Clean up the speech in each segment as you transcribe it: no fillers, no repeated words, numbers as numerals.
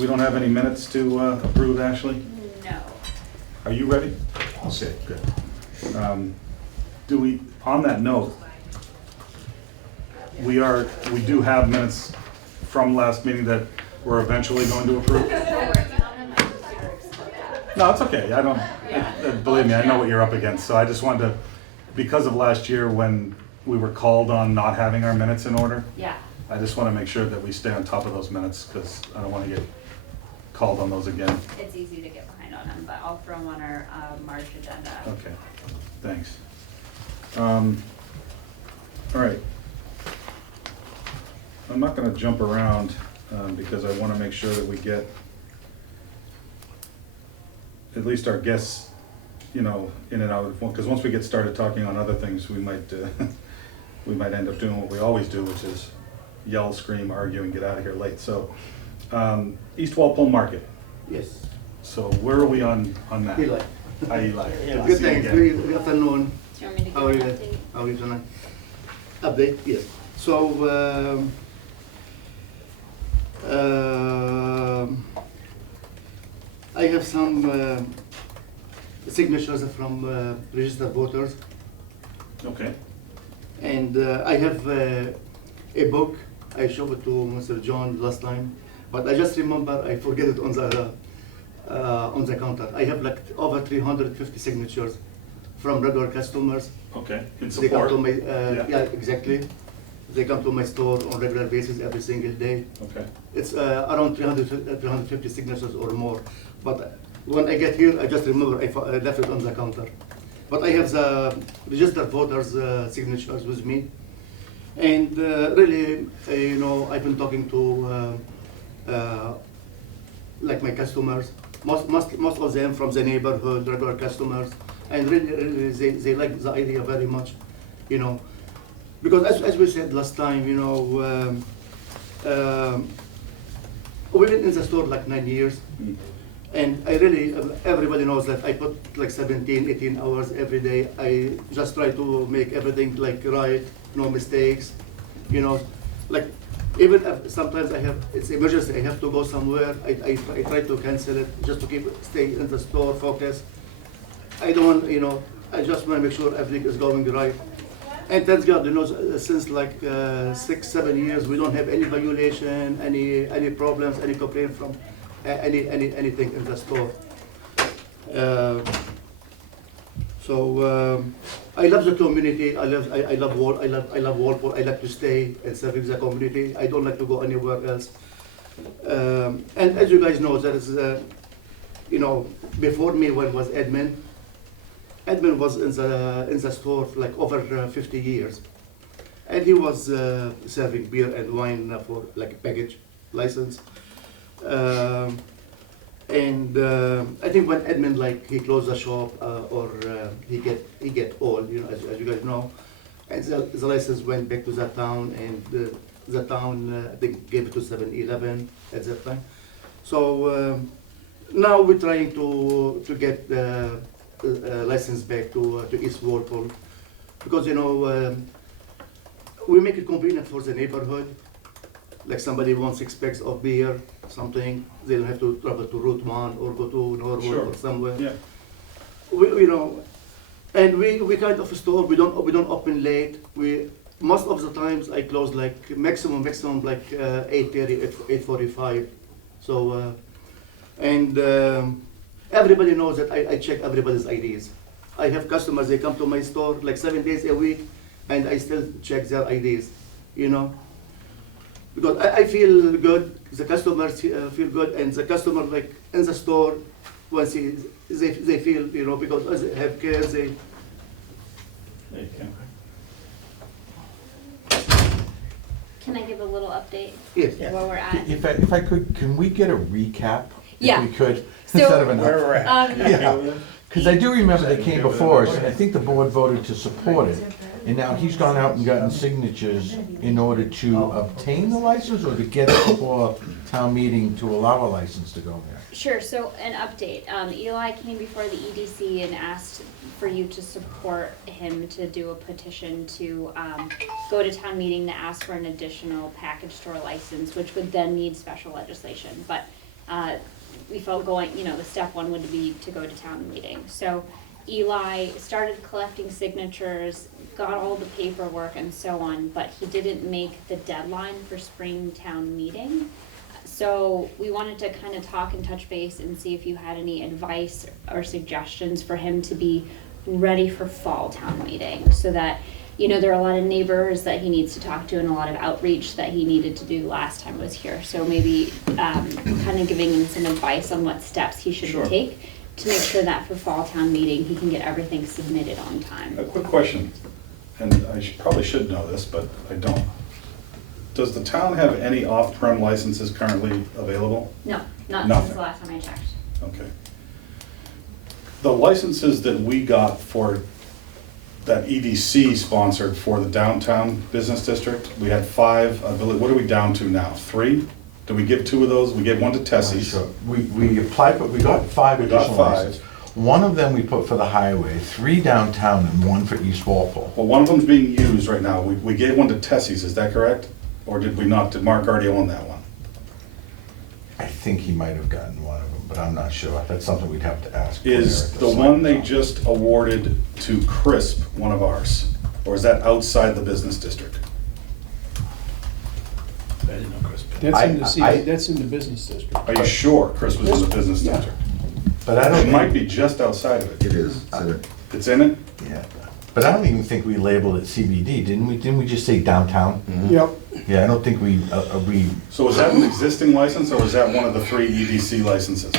We don't have any minutes to approve, Ashley? No. Are you ready? Okay, good. Do we, on that note, we do have minutes from last meeting that we're eventually going to approve? No, it's okay. I don't, believe me, I know what you're up against. So I just wanted to, because of last year when we were called on not having our minutes in order, Yeah. I just want to make sure that we stay on top of those minutes because I don't want to get called on those again. It's easy to get behind on them, but I'll throw them on our March agenda. Okay, thanks. All right. I'm not gonna jump around, because I wanna make sure that we get at least our guests, you know, in and out, because once we get started talking on other things, we might, we might end up doing what we always do, which is yell, scream, argue, and get out of here late. So, East Walpole Market, Yes. so where are we on that? Eli. Hi, Eli. Good to Good see you thanks. again. Good afternoon. Do you want me to give How are an you? update? How are you tonight? Update? Yes. So, I have some signatures from registered voters, Okay, and I have a book. I showed it to Mr. John last time, but I just remember I forget it on the counter. I have like over 350 signatures from regular customers. okay, in They come support. to my, Yeah. yeah, exactly. They come to my store on regular basis every single day. Okay, It's around 350 signatures or more. But when I get here, I just remember I left it on the counter. But I have the registered voters' signatures with me. And really, you know, I've been talking to like my customers, most of them from the neighborhood, regular customers, and really they like the idea very much, you know, because as we said last time, you know, we've been in the store like 9 years, Mm. and I really, everybody knows that I put like 17, 18 hours every day. I just try to make everything like right, no mistakes, you know, like even if sometimes it's emergency, I have to go somewhere, I try to cancel it just to stay in the store focused. I don't want, you know, I just want to make sure everything is going right. And thank God, you know, since like 6, 7 years, we don't have any violation, any problems, any complaint from anything in the store. I love the community. I love Walpole. I like to stay and serving the community. I don't like to go anywhere else. And as you guys know, there is, you know, before me when was Edmund. Edmund was in the store for like over 50 years, and he was serving beer and wine for like a package license. And I think when Edmund like he closed the shop or he get old, you know, as you guys know, and the license went back to the town, and the town I think gave it to 7-Eleven at that time. So now we're trying to get the license back to East Walpole, because you know we make it convenient for the neighborhood. Like somebody wants 6 packs of beer, something, they don't have to travel to Route 1 or go to Norwood Sure. or somewhere. yeah, You know, and we kind of a store. We don't open late. We most of the times I close like maximum like 8:30, 8:45. So and everybody knows that I check everybody's IDs. I have customers, they come to my store like 7 days a week, and I still check their IDs. You know. Because I feel good, the customers feel good, and the customer like in the store, once they feel, you know, because as they have care, they. there you go. Can I give a little update Yes. where we're at? If I could, can we get a recap? Yeah. If we could, So- instead of an. Where we're at. Yeah, because I do remember they came before us, and I think the board voted to support it. And now he's gone out and gotten signatures in order to obtain the license or to get it before town meeting to allow a license to go there? Sure, so an update. Eli came before the EDC and asked for you to support him to do a petition to go to town meeting to ask for an additional package store license, which would then need special legislation. But we felt going, the step one would be to go to town meeting. So Eli started collecting signatures, got all the paperwork and so on, but he didn't make the deadline for spring town meeting. So we wanted to kind of talk and touch base and see if you had any advice or suggestions for him to be ready for fall town meeting, so that, there are a lot of neighbors that he needs to talk to and a lot of outreach that he needed to do last time he was here. So maybe kind of giving him some advice on what steps he should Sure. take to make sure that for fall town meeting, he can get everything submitted on time. A quick question, and I probably should know this, but I don't. Does the town have any off-prem licenses currently available? No, not Nothing. since the last time I checked. Okay. The licenses that we got for, that EDC sponsored for the downtown business district, we had 5, I believe, what are we down to now? 3? Did we give 2 of those? We gave 1 to Tessie's. So we applied, but we got 5 We got additional 5. licenses. One of them we put for the highway, 3 downtown and 1 for East Walpole. Well, one of them's being used right now. We gave 1 to Tessie's, is that correct? Or did we not? Did Mark already own that one? I think he might have gotten one of them, but I'm not sure. That's something we'd have to ask. Is the one they just awarded to Crisp one of ours? Or is that outside the business district? I didn't know Chris. That's in the business district. Are you sure Crisp was in the business Yeah. district? But I don't. It might be just outside of It it. is, it's in it. It's in it? Yeah, but I don't even think we labeled it CBD, didn't we? Didn't we just say downtown? Yep. Yeah, I don't think we. So was that an existing license, or was that one of the 3 EDC licenses?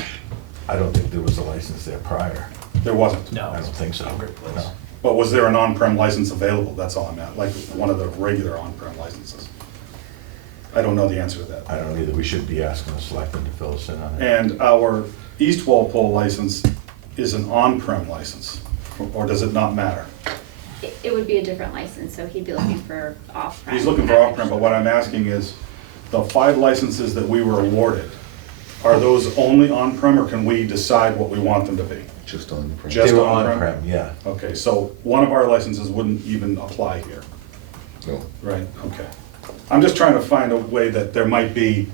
I don't think there was a license there prior. There wasn't? No. I don't think so. No. But was there an on-prem license available? That's all I'm at, like one of the regular on-prem licenses. I don't know the answer to that. I don't either. We should be asking the selectmen to fill us in on it. And our East Walpole license is an on-prem license, or does it not matter? It would be a different license, so he'd be looking for off-prem. He's looking for off-prem, but what I'm asking is, the 5 licenses that we were awarded, are those only on-prem, or can we decide what we want them to be? Just on the prem. Just They were on-prem? on-prem, yeah. Okay, so one of our licenses wouldn't even apply here, No. right? Okay. I'm just trying to find a way that there might be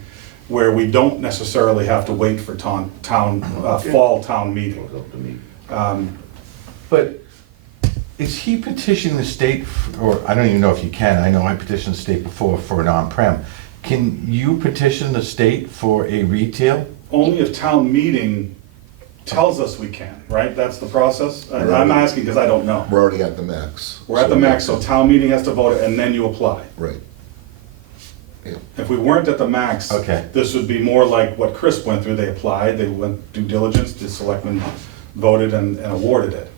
where we don't necessarily have to wait for fall town meeting. But is he petitioning the state, or I don't even know if you can, I know I petitioned the state before for an on-prem. Can you petition the state for a retail? Only if town meeting tells us we can, right? That's the process? I'm asking because I don't know. We're already at the max. We're at the max, so town meeting has to vote it, and then you apply. Right. Yeah. If we weren't at the max, Okay. this would be more like what Chris went through. They applied, they went due diligence, the selectmen voted and awarded it.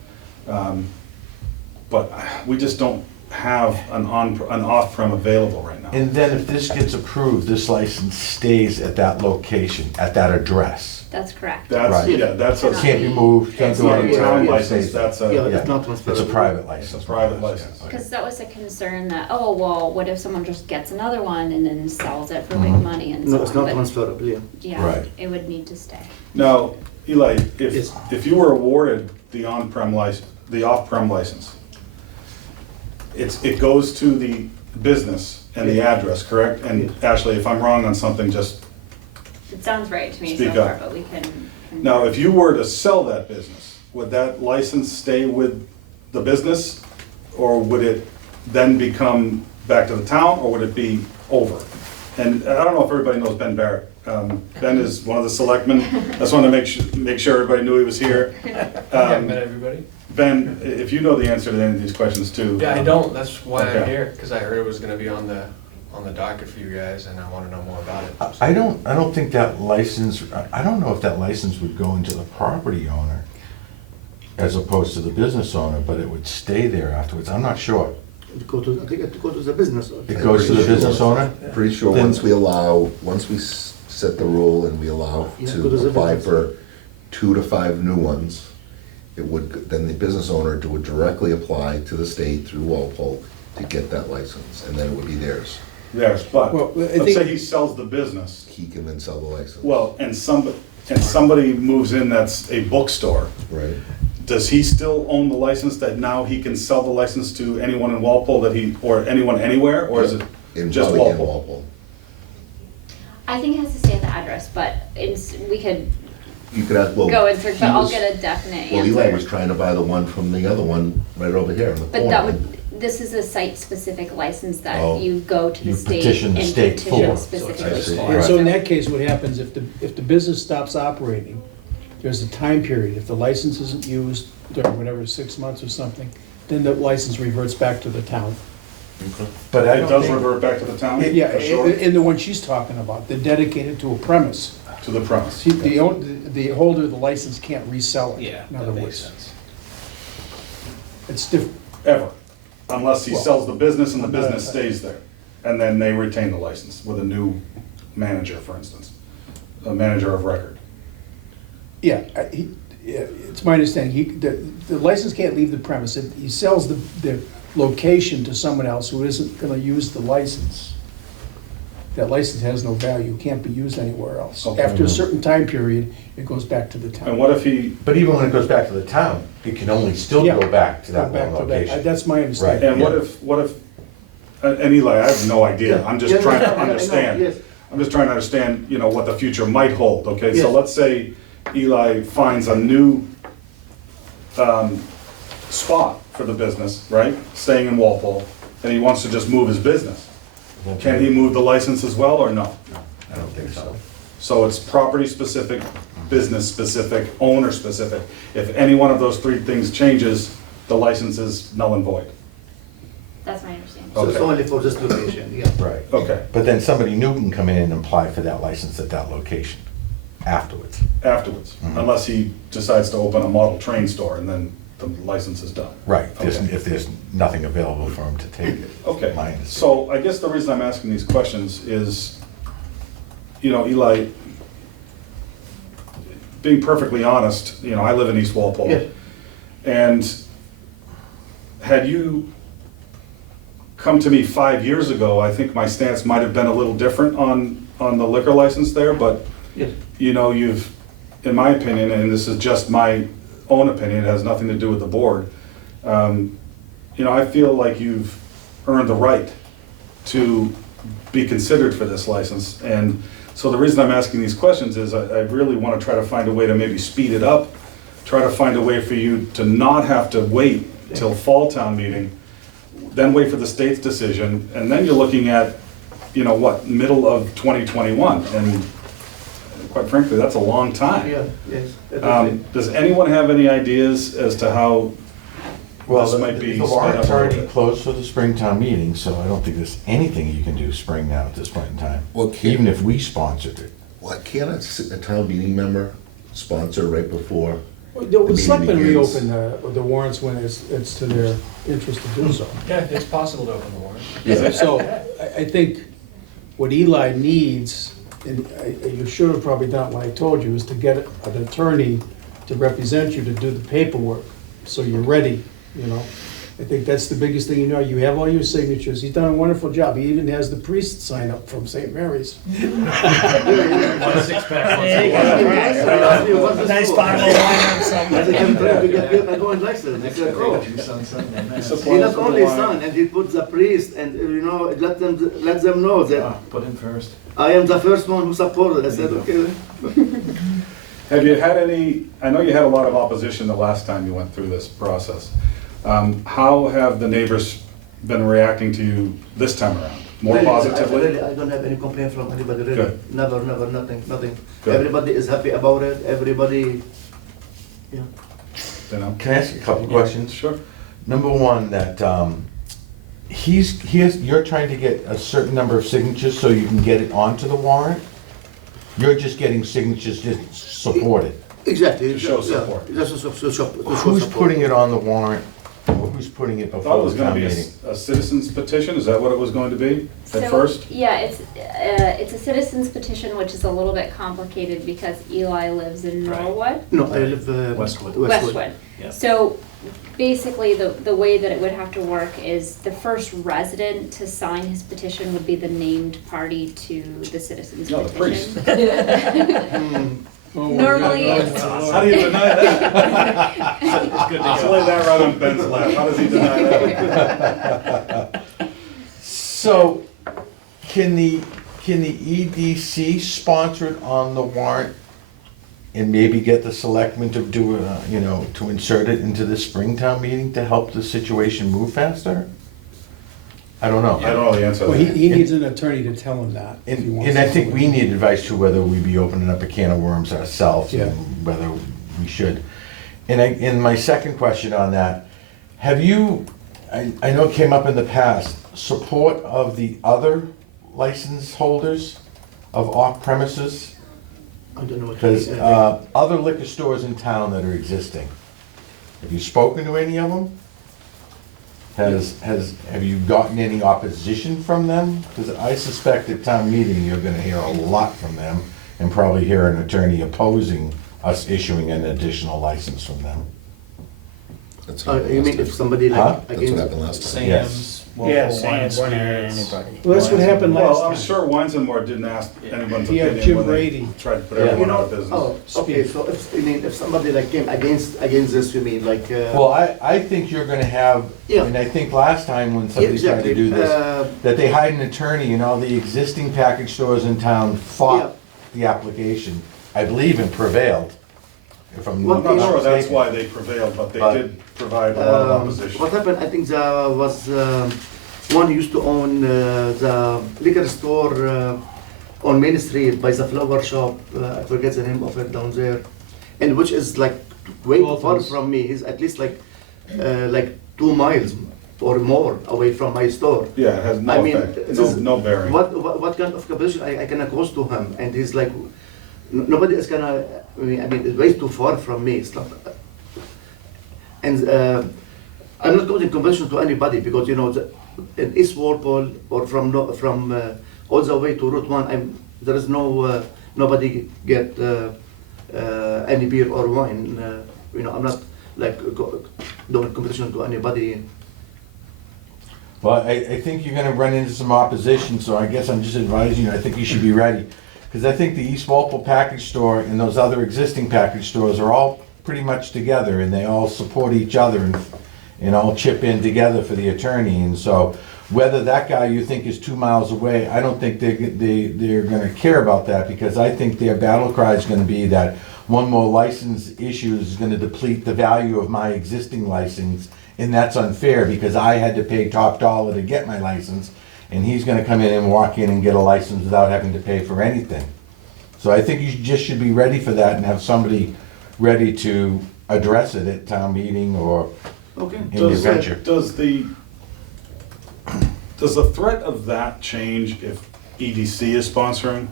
But we just don't have an off-prem available right now. And then if this gets approved, this license stays at that location, at that address. That's correct. That's, Right. yeah, that's It can't be moved, can't It's go not a anywhere. town it license, stays there. that's Yeah, a, it's not It's transferable. a private license. It's a private license. Okay. Because that was a concern that, oh, well, what if someone just gets another one and then sells it for big Mhm. money and so No, on? it's not But, transferable, yeah. yeah, Right. it would need to stay. Now, Eli, Yes. if you were awarded the on-prem license, the off-prem license, it goes to the business and the address, correct? And Ashley, if I'm wrong on something, just, It sounds right to me so Speak far, up. but we can. now, if you were to sell that business, would that license stay with the business? Or would it then become back to the town, or would it be over? And I don't know if everybody knows Ben Barrett. Ben is one of the selectmen. I just wanted to make sure everybody knew he was here. Yeah, met everybody. Ben, if you know the answer to any of these questions too. Yeah, I don't, that's why I'm Okay. here, because I heard it was gonna be on the docket for you guys, and I wanna know more about it. I don't think that license, I don't know if that license would go into the property owner as opposed to the business owner, but it would stay there afterwards. I'm not sure. I think it go to the business. It goes to the business owner? Pretty sure Then- once we set the rule and we allow Yeah, go to to the apply business. for 2 to 5 new ones, then the business owner would directly apply to the state through Walpole to get that license, and then it would be theirs. Theirs, but Well, I let's think- say he sells the business, He can then sell the license. well, and somebody moves in that's a bookstore. Right? Does he still own the license that now he can sell the license to anyone in Walpole or anyone anywhere, or is it In just probably in Walpole? Walpole. I think it has to stay at the address, but we could You could have, well. go and search, but he I'll was- get a definite Well, Eli was answer. trying to buy the one from the other one right over here in the corner. But that would, this is a site-specific license that Oh. you go to the You state petition the and state petition for. specifically I see. for. And so in that case, what happens if the business stops operating, there's a time period, if the license isn't used during whatever, 6 months or something, then the license reverts back to the town. But I It don't does think, revert back to the town, Yeah, for sure, and the one she's talking about, they're dedicated to a premise. to the premise. See, the holder of the license can't resell it. Yeah, In other that makes words, sense. it's different. Ever, unless he Well, sells the business and the I'm business not- stays there. And then they retain the license with a new manager, for instance, a manager of record. Yeah, it's my understanding, the license can't leave the premise. If he sells the location to someone else who isn't gonna use the license, that license has no value, can't be used anywhere else. Okay. After a certain time period, it goes back to the town. And what if he, but even when it goes back to the town, it can only still Yeah. go back to Go that back one to that. location. That's my understanding. and what if, and Eli, I have no idea, I'm just Yeah, trying yeah, to I know, understand. yes. I'm just trying to understand, you know, what the future might hold, okay? So Yes. let's say Eli finds a new spot for the business, right? Staying in Walpole, and he wants to just move his business. Can he move the license as well, or no? I don't think so. So it's property specific, business specific, owner specific. If any one of those three things changes, the license is null and void. That's my understanding. So it's Okay. only for this location, yeah. Right. Okay, But then somebody new can come in and apply for that license at that location afterwards. afterwards, unless he decides to open a model train store and then the license is done. Right, Okay. if there's nothing available for him to take it. Okay, My understanding. so I guess the reason I'm asking these questions is, you know, Eli, being perfectly honest, you know, I live in East Walpole. Yeah. And had you come to me 5 years ago, I think my stance might have been a little different on the liquor license there, but, Yes. you know, you've, in my opinion, and this is just my own opinion, it has nothing to do with the board, you know, I feel like you've earned the right to be considered for this license. And so the reason I'm asking these questions is I really want to try to find a way to maybe speed it up, try to find a way for you to not have to wait till fall town meeting, then wait for the state's decision, and then you're looking at, you know, what, middle of 2021, and quite frankly, that's a long time. Yeah, yes. definitely. Does anyone have any ideas as to how Well, this might be the sped warrant's up a little already bit? closed for the Springtown meeting, so I don't think there's anything you can do spring now at this point in time. Well, can't- Even if we sponsored it. Why can't a town meeting member sponsor right before? The meeting selectmen begins. reopen the warrants when it's to their interest to do so. Yeah, it's possible to open the warrant. So I think what Eli needs, and you should have probably done what I told you, is to get an attorney to represent you to do the paperwork, so you're ready, you know? I think that's the biggest thing, you know, you have all your signatures, he's done a wonderful job, he even has the priest sign up from St. Mary's. One six-pack, There you go. What's this Nice for? bottle of wine or something. I think I'm trying to get here, I go and license. He said, oh. He not only son, and he put the priest, and you know, let them know that Put him first. I am the first one who supported. I said, okay. Have you had any, I know you had a lot of opposition the last time you went through this process. How have the neighbors been reacting to you this time around? More Really, positively? Really, I don't have any complaint from anybody, really. Good. Never, nothing. Good. Everybody is happy about it, everybody, yeah. You know? Can I ask you a couple questions? Sure. Number one, that you're trying to get a certain number of signatures so you can get it onto the warrant? You're just getting signatures to support it? Exactly. To show yeah, support. Just to show Who's support. putting it on the warrant? Or who's putting it I thought it before was the gonna town be meeting? a citizen's petition, is that what it was going to be So, at first? yeah, it's a citizen's petition, which is a little bit complicated because Eli lives in Right. Norwood. No, I live Westwood. Westwood. Yeah. So basically, the way that it would have to work is the first resident to sign his petition would be the named party to the citizen's No, the petition. Oh, Normally, it's- How do you deny that? It's good to Let's go. lay that right on Ben's lap, how does he deny that? So, can the can the EDC sponsor it on the warrant and maybe get the selectmen to do, to insert it into the Springtown meeting to help the situation move faster? I don't know. I don't know the answer to Well, that. he needs an attorney to tell him that. if he wants And I to think do we it. need advice to whether we be opening up a can of worms ourselves Yeah. and whether we should. And my second question on that, have you, I know it came up in the past, support of the other license holders of off premises? I don't know what. Because other liquor stores in town that are existing, have you spoken to any of them? Have you gotten any opposition from them? Because I suspect at town meeting, you're gonna hear a lot from them and probably hear an attorney opposing us issuing an additional license from them. That's what You happened mean last if time. somebody Huh? like That's what against? happened last time. Sam's, Yeah, Waffle, Sam's, Wine one Spirits. anybody. Well, that's what happened last Well, time. I'm sure Wines and More didn't ask anyone's Yeah, opinion Jim when they Brady. tried to put Yeah. everyone You out know, of business. oh, okay, so if somebody like came against this, you mean like? Well, I think you're gonna have, Yeah. and I think last time when somebody tried exactly. to do this, that they hired an attorney and all the existing package stores in town fought the application, I believe, and prevailed. If I'm Well, I'm not not sure that's mistaken. why they prevailed, but they But- did provide a lot of opposition. What happened, I think there was one who used to own the liquor store on Main Street by the flower shop, I forget the name of it down there, and which is like way far Waltons. from me, he's at least like 2 miles or more away from my store. Yeah, it has no I mean, effect, this no, is- no bearing. What kind of competition I can cause to him, and he's like, nobody is gonna, I mean, it's way too far from me, it's not, and I'm not causing competition to anybody, because, you know, in East Walpole, or from all the way to Route 1, there is no, nobody get any beer or wine, you know, I'm not like doing competition to anybody. Well, I think you're gonna run into some opposition, so I guess I'm just advising you, I think you should be ready. Because I think the East Walpole package store and those other existing package stores are all pretty much together, and they all support each other and all chip in together for the attorney. And so whether that guy you think is 2 miles away, I don't think they're gonna care about that, because I think their battle cry is gonna be that one more license issue is gonna deplete the value of my existing license, and that's unfair, because I had to pay top dollar to get my license, and he's gonna come in and walk in and get a license without having to pay for anything. So I think you just should be ready for that and have somebody ready to address it at town meeting or Okay. in the Does venture. does the threat of that change if EDC is sponsoring?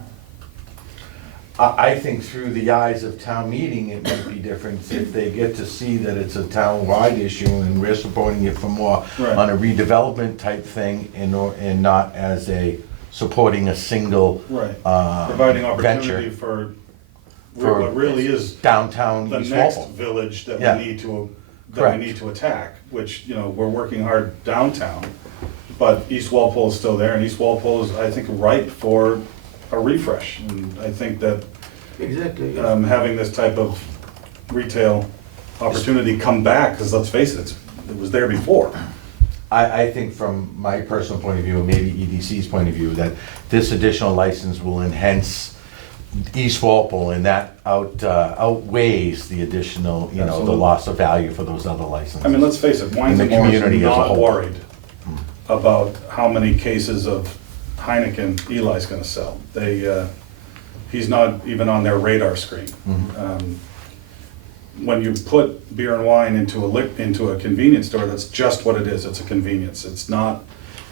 I think through the eyes of town meeting, it might be different if they get to see that it's a town-wide issue and we're supporting it for more Right. on a redevelopment type thing and not as a, supporting a single Right. uh, Providing opportunity venture for For- what really is downtown the East next Walpole. village that Yeah. we need to, Correct. attack, which, you know, we're working hard downtown. But East Walpole is still there, and East Walpole is, I think, ripe for a refresh. And I think that Exactly. having this type of retail opportunity come back, because let's face it, it was there before. I think from my personal point of view, and maybe EDC's point of view, that this additional license will enhance East Walpole, and that outweighs the additional, the Absolutely. loss of value for those other licenses. I mean, let's face it, Wines And and the More is community as a not whole. worried about how many cases of Heineken Eli's gonna sell. He's not even on their radar screen. When you put beer and wine into a convenience store, that's just what it is, it's a convenience. It's not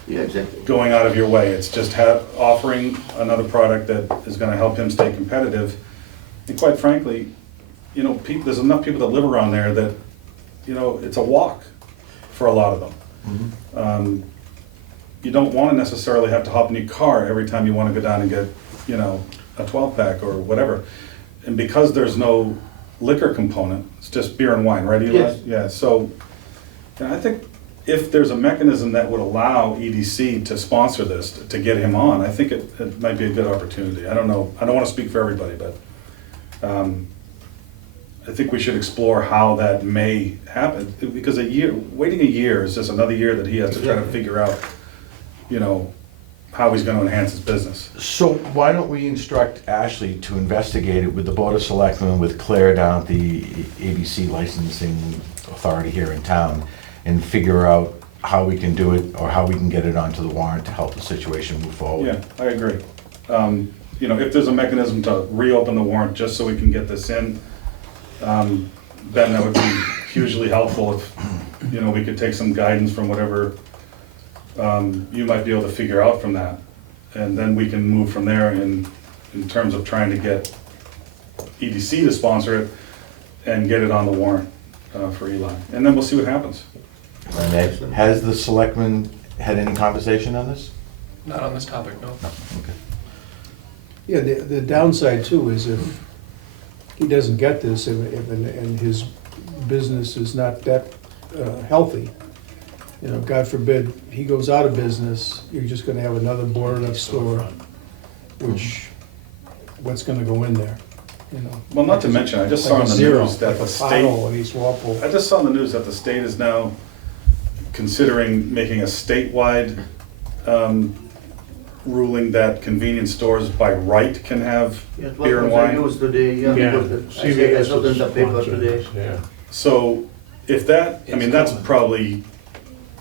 Yeah, exactly. going out of your way, it's just offering another product that is gonna help him stay competitive. And quite frankly, you know, there's enough people that live around there that, you know, it's a walk for a lot of them. You don't wanna necessarily have to hop in your car every time you wanna go down and get, you know, a 12-pack or whatever. And because there's no liquor component, it's just beer and wine, right, Eli? Yes. Yeah, so, and I think if there's a mechanism that would allow EDC to sponsor this, to get him on, I think it might be a good opportunity. I don't know, I don't wanna speak for everybody, but, I think we should explore how that may happen, because waiting a year is just another year that he has to try to figure out, you know, how he's gonna enhance his business. So why don't we instruct Ashley to investigate it with the Board of Selectmen, with Claire down at the ABC licensing authority here in town, and figure out how we can do it, or how we can get it onto the warrant to help the situation move forward. Yeah, I agree. You know, if there's a mechanism to reopen the warrant just so we can get this in, then that would be hugely helpful if, you know, we could take some guidance from whatever you might be able to figure out from that. And then we can move from there in terms of trying to get EDC to sponsor it and get it on the warrant for Eli. And then we'll see what happens. Renee, has the selectmen had any conversation on this? Not on this topic, no. Okay. Yeah, the downside too is if he doesn't get this and his business is not that healthy, you know, God forbid, he goes out of business, you're just gonna have another boarded up store, which, what's gonna go in there, you know? Well, not to mention, I just saw Like on a the zero, news that like the a state, pothole in East Walpole. I just saw in the news that the state is now considering making a statewide ruling that convenience stores by right can have Yeah, beer and what was the wine. news today, yeah, because I saw it in the paper today. Yeah. So if that, I mean, that's probably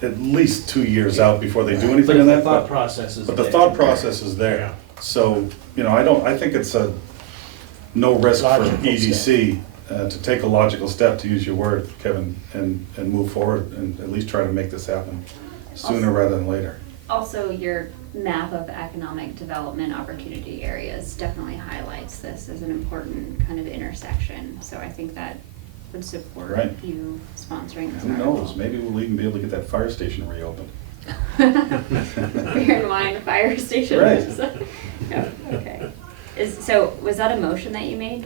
at least 2 years out before they do anything on But the that. thought But process is but the there. thought process is there. So, you know, I think it's a no risk for Logical EDC to take a logical step, to use your word, Kevin, and move forward and at least try to make this happen sooner rather than later. Also, your map of economic development opportunity areas definitely highlights this as an important kind of intersection. So I think that would support Right. you sponsoring this Who article. knows, maybe we'll even be able to get that fire station reopened. Beer and wine fire station. Right. Yeah, okay. So was that a motion that you made?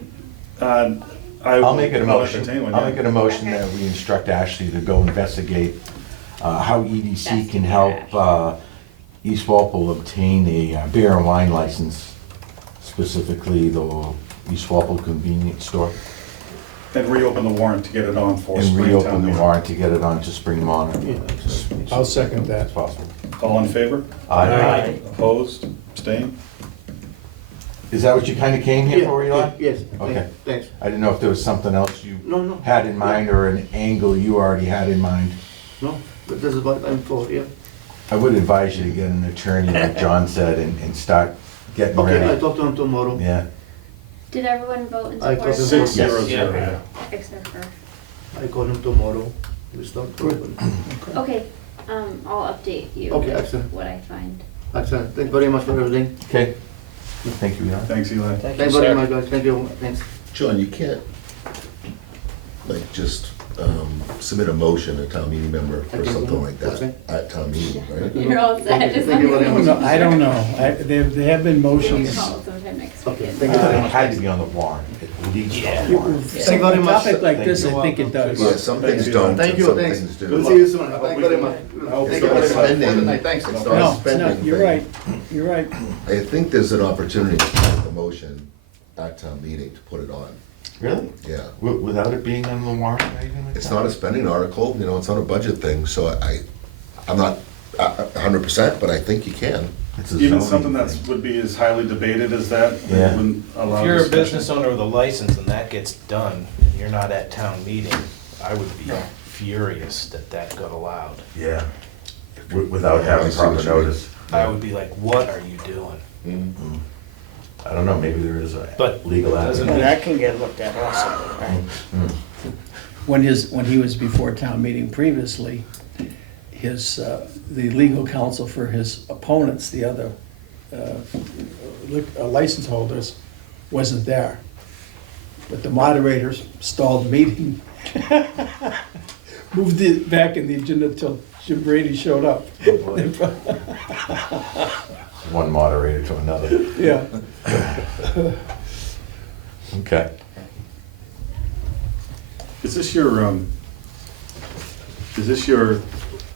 I'll make it a will motion, entertain one, I'll yeah. make it a motion Okay. that we instruct Ashley to go investigate how EDC That's can the help East Walpole obtain a beer and wine license, specifically the East Walpole convenience store, And reopen the warrant to get it on for and springtown reopen the meeting. warrant to get it on to spring monitor. I'll second that. That's possible. All in favor? Aye. Opposed? Abstained? Is that what you kind of came here for, Eli? Yes, Okay. thanks. I didn't know if there was something else you No, had in mind, or an angle you already had in mind. no, but this is what I'm for, yeah. I would advise you to get an attorney, like John said, and start getting Okay, I'll ready. talk to him tomorrow. Yeah. Did everyone vote in I support? thought Six, Yes. 0, 0, Yeah. yeah. Except for, I call him tomorrow. We start talking. okay, I'll update you Okay, with excellent. what I find. Excellent, thank you very much for everything. Okay. Thank you, Eli. Thanks, Eli. Thank you, Thank you very sir. much, guys, thank you, thanks. John, you can't, like, just submit a motion, a town meeting member, I or can, something like what's that at town meeting, right? You're all set. Just Thank you let me very know. much. I don't know, there have been We'll motions. call sometime next Okay, week. thank I you thought very it much. had to be on the warrant. It needs to be on the warrant. Thank you very A much. topic like this, I think it does. Yeah, some things you. don't, Thank and you, some thanks. things We'll do. see you soon, thank you very much. hope Thank so. you very much. Spending. Have a good night. Thanks. It's No, not a it's spending not, you're thing. right, you're right. I think there's an opportunity to make the motion at town meeting to put it on, Really? yeah. Without it being on the warrant or anything like that? It's not a spending article, you know, it's not a budget thing, so I'm not 100%, but I think you can. It's a Even zoning something that thing. would be as highly debated as that, Yeah. they wouldn't allow If you're a discussion. business owner with a license and that gets done, and you're not at town meeting, I would be furious that that got allowed. Yeah. Without I having see what proper you mean. notice. I would be like, what are you doing? I don't know, maybe there is a But legal doesn't avenue. That can get looked at also, right? When he was before town meeting previously, the legal counsel for his opponents, the other license holders, wasn't there. But the moderators stalled the meeting. Moved it back in the agenda till Jim Brady showed up. One moderator to another. Yeah. Okay. Is this your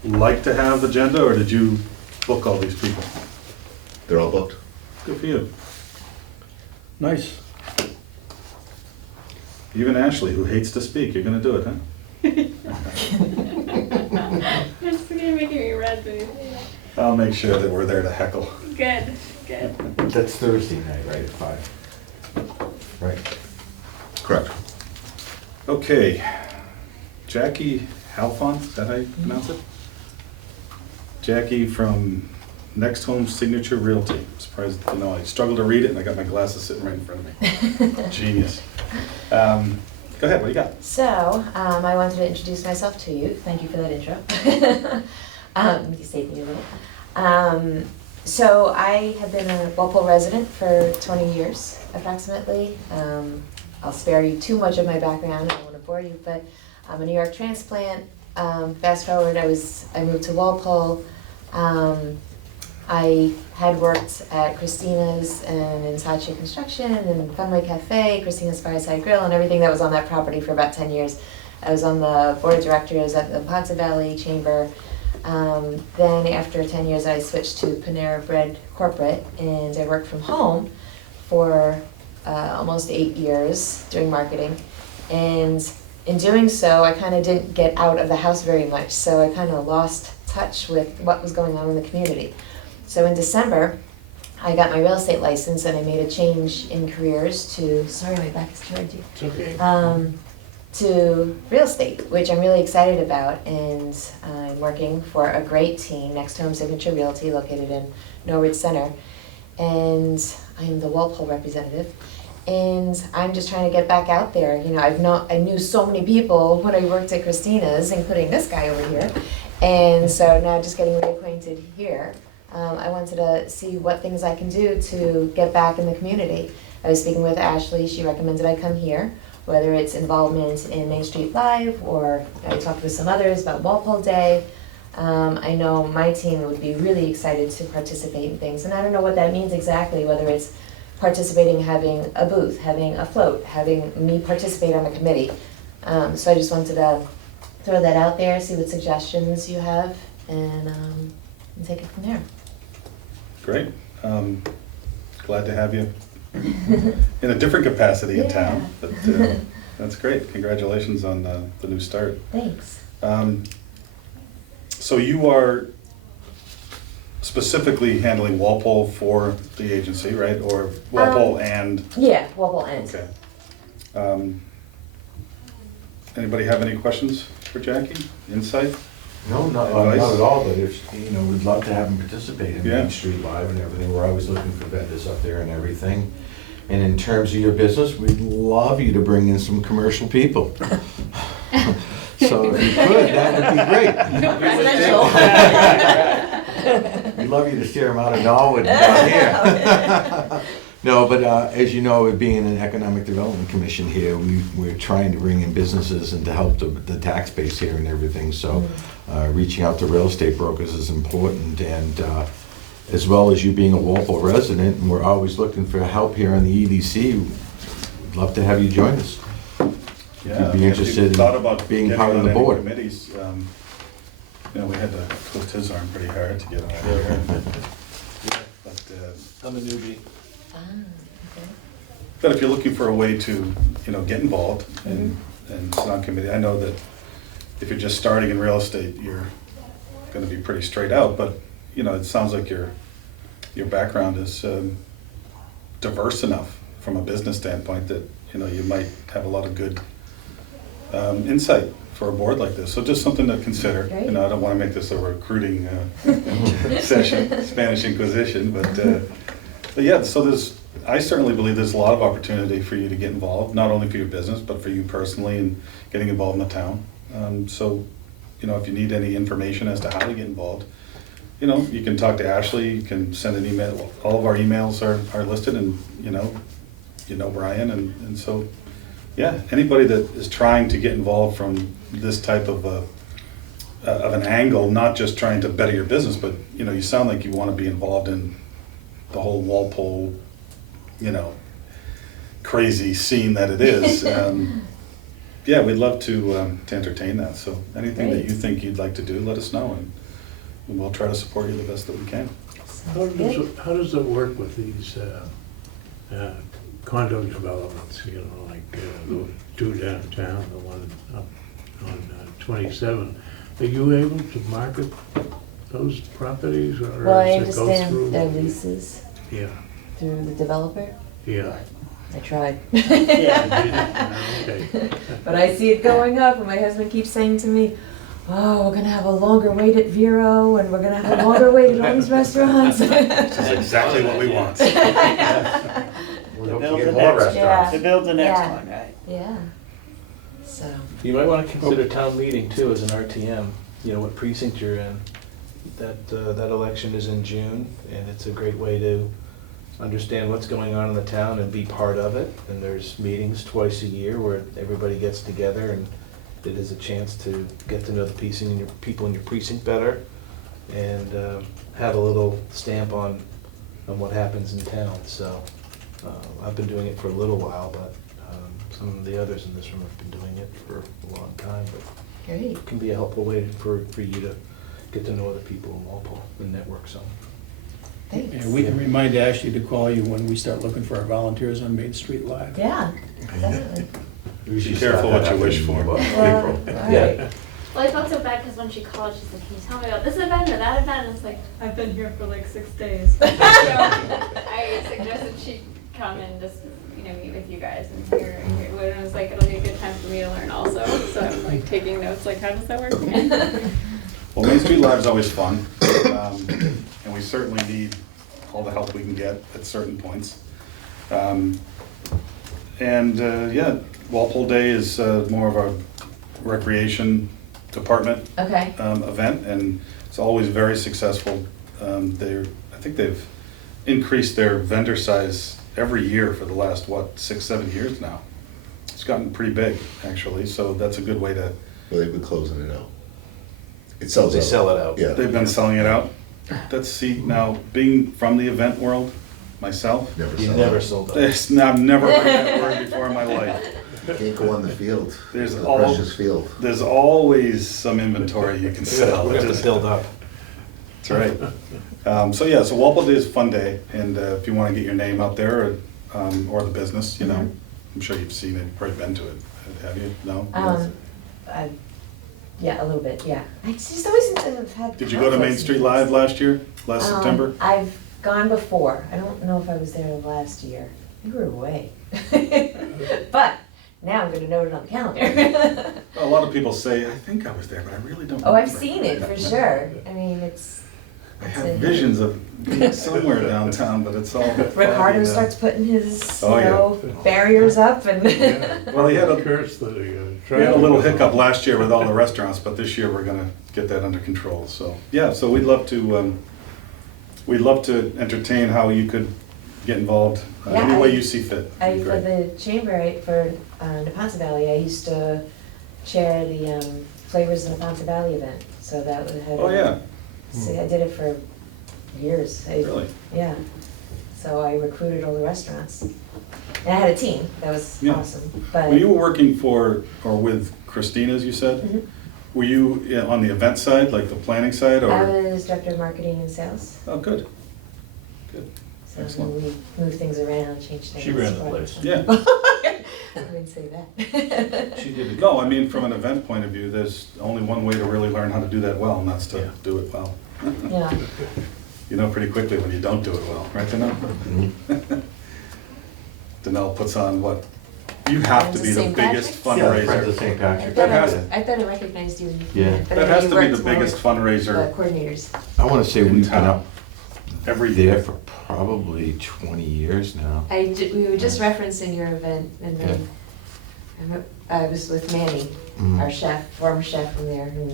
like to have agenda, or did you book all these people? They're all booked? Good for you. Nice. Even Ashley, who hates to speak, you're gonna do it, huh? It's gonna make me red when you say that. I'll make sure that we're there to heckle. Good, good. That's Thursday night, right, at 5? Right. Correct. Okay, Jackie Halfon, is that how you pronounce it? Jackie from Next Home Signature Realty. I'm surprised, you know, I struggled to read it and I got my glasses sitting right in front of me. Genius. Go ahead, what do you got? So, I wanted to introduce myself to you. Thank you for that intro. You saved me a little. So, I have been a Walpole resident for 20 years, approximately. I'll spare you too much of my background, I don't want to bore you, but I'm a New York transplant. Fast forward, I moved to Walpole. I had worked at Christina's and in Saatchi Construction and Fenway Cafe, Christina's Fireside Grill, and everything that was on that property for about 10 years. I was on the board of directors at the Ponce Valley Chamber. Then after 10 years, I switched to Panera Bread Corporate, and I worked from home for almost 8 years doing marketing. And in doing so, I kind of didn't get out of the house very much, so I kind of lost touch with what was going on in the community. So in December, I got my real estate license and I made a change in careers to, sorry my back is toward you. It's okay. To real estate, which I'm really excited about, and I'm working for a great team, Next Home Signature Realty, located in Norwood Center, and I am the Walpole representative. And I'm just trying to get back out there. You know, I knew so many people when I worked at Christina's, including this guy over here, and so now just getting reacquainted here. I wanted to see what things I can do to get back in the community. I was speaking with Ashley, she recommended I come here, whether it's involvement in Main Street Live, or I talked with some others about Walpole Day. I know my team would be really excited to participate in things, and I don't know what that means exactly, whether it's participating, having a booth, having a float, having me participate on a committee. So I just wanted to throw that out there, see what suggestions you have, and take it from there. Great. Glad to have you in a different capacity in town, but that's great. Congratulations on the new start. Thanks. So you are specifically handling Walpole for the agency, right? Or Walpole and? Yeah, Walpole and. Okay. Anybody have any questions for Jackie? Insight? No, not at all, but if, you know, we'd love to have them participate in Yeah. Main Street Live and everything. We're always looking for vendors up there and everything. And in terms of your business, we'd love you to bring in some commercial people. So if you could, that would be great. Residential. We'd love you to steer them out of Norwood and down here. No, but as you know, it being an economic development commission here, we're trying to bring in businesses and to help the tax base here and everything. So reaching out to real estate brokers is important, and as well as you being a Walpole resident, and we're always looking for help here on the EDC. We'd love to have you join us. Yeah. You'd be interested in thought about being getting part of on the any board. Committees. You know, we had to twist his arm pretty hard to get on there. But I'm a newbie. But if you're looking for a way to, you know, get involved and sit on committee, I know that if you're just starting in real estate, you're gonna be pretty straight out, but, you know, it sounds like your background is diverse enough from a business standpoint that, you know, you might have a lot of good insight for a board like this. So just something to consider. Great. You know, I don't wanna make this a recruiting session, Spanish Inquisition, but yeah, so I certainly believe there's a lot of opportunity for you to get involved, not only for your business, but for you personally and getting involved in the town. So, you know, if you need any information as to how to get involved, you know, you can talk to Ashley, you can send an email. All of our emails are listed, and, you know Brian, and so, yeah, anybody that is trying to get involved from this type of an angle, not just trying to better your business, but, you know, you sound like you want to be involved in the whole Walpole, you know, crazy scene that it is. Yeah, we'd love to entertain that. So anything that Great. you think you'd like to do, let us know, and we'll try to support you the best that we can. How does it work with these condo developments, you know, like the two downtown, the one up on 27? Are you able to market those properties, or Well, I does it go understand through? their leases Yeah, through the developer. yeah. I tried. Okay. But I see it going up, and my husband keeps saying to me, "Oh, we're gonna have a longer wait at Vero, and we're gonna have a longer wait at all these restaurants." This is exactly what we want. To build the next, Yeah. to build the next Yeah. one, right? Yeah. So, You might wanna consider town meeting too as an RTM, you know, what precinct you're in. That election is in June, and it's a great way to understand what's going on in the town and be part of it. And there's meetings twice a year where everybody gets together, and it is a chance to get to know the people in your precinct better, and have a little stamp on what happens in town. So I've been doing it for a little while, but some of the others in this room have been doing it for a long time. But great. it can be a helpful way for you to get to know other people in Walpole and network some. Thanks. And we can remind Ashley to call you when we start looking for our volunteers on Main Street Live. Yeah, definitely. Be careful what you wish for. Well, all right. Well, I felt so bad because when she called, she said, "Can you tell me about this event or that event?" And it's like, I've been here for like 6 days. So I suggested she come and just, meet with you guys and hear. And it was like, it'll be a good time for me to learn also. So I'm like taking notes, like, how does that work? Well, Main Street Live's always fun, and we certainly need all the help we can get at certain points. Yeah, Walpole Day is more of a recreation department Okay. event, and it's always very successful. I think they've increased their vendor size every year for the last, 6-7 years now. It's gotten pretty big, actually, so that's a good way to, Well, they've been closing it out. It sells out. They sell it out. Yeah. they've been selling it out. Now, being from the event world myself, Never You sell never out. sold out. I've never heard that word before in my life. You can't go on the field. There's the all- precious field. There's always some inventory you can sell. We're gonna have to build up. That's right. So Walpole Day is a fun day, and if you want to get your name out there, or the business, I'm sure you've seen it, probably been to it, have you? No? Yeah, a little bit, yeah. I just always have had. Did you go to Main conflicts. Street Live last September? I've gone before. I don't know if I was there last year. We were away. But now I'm gonna note it on the calendar. A lot of people say, I think I was there, but I really don't remember. Oh, I've seen it for sure. I mean, I have visions of being somewhere downtown, but it's all. Rick Harder foggy now. starts putting his, Oh, yeah. barriers up and. Well, he had Curse the, we had a little hiccup last year with all the restaurants, but this year we're gonna get that under control, so, yeah, so we'd love to entertain how you could get involved, Yeah, any way I- you see fit. For Great. the chamber, for Neponset Valley, I used to chair the Flavors in Neponset Valley event, so that would have. Oh, yeah, So I did it for years. really? Yeah. So I recruited all the restaurants. And I had a team, that was Yeah. awesome, but. When you were working for, or with Christina, as you said, Mhm. were you on the event side, like the planning side, I or? was director of marketing and sales, Oh, good, good, so Excellent. we moved things around, changed things. She ran the for place. them. yeah. I wouldn't say that. She did a No, I mean, from an event point of view, there's only one way to really learn how to do that well, and that's to Yeah. do it well. Yeah, You know pretty quickly when you don't do it well, right, Danelle? Danelle puts on what, you have to Friends be of the St. biggest Patrick's? Yeah, Friends of fundraiser. St. I Patrick's. thought has- I thought I recognized you. Yeah. But I That know has you to be worked the more biggest with fundraiser the coordinators. I wanna say in we've been town. up every there year. for probably 20 years now. We were just referencing your event, and then I was with Manny, Mhm. our chef, former chef from there, and we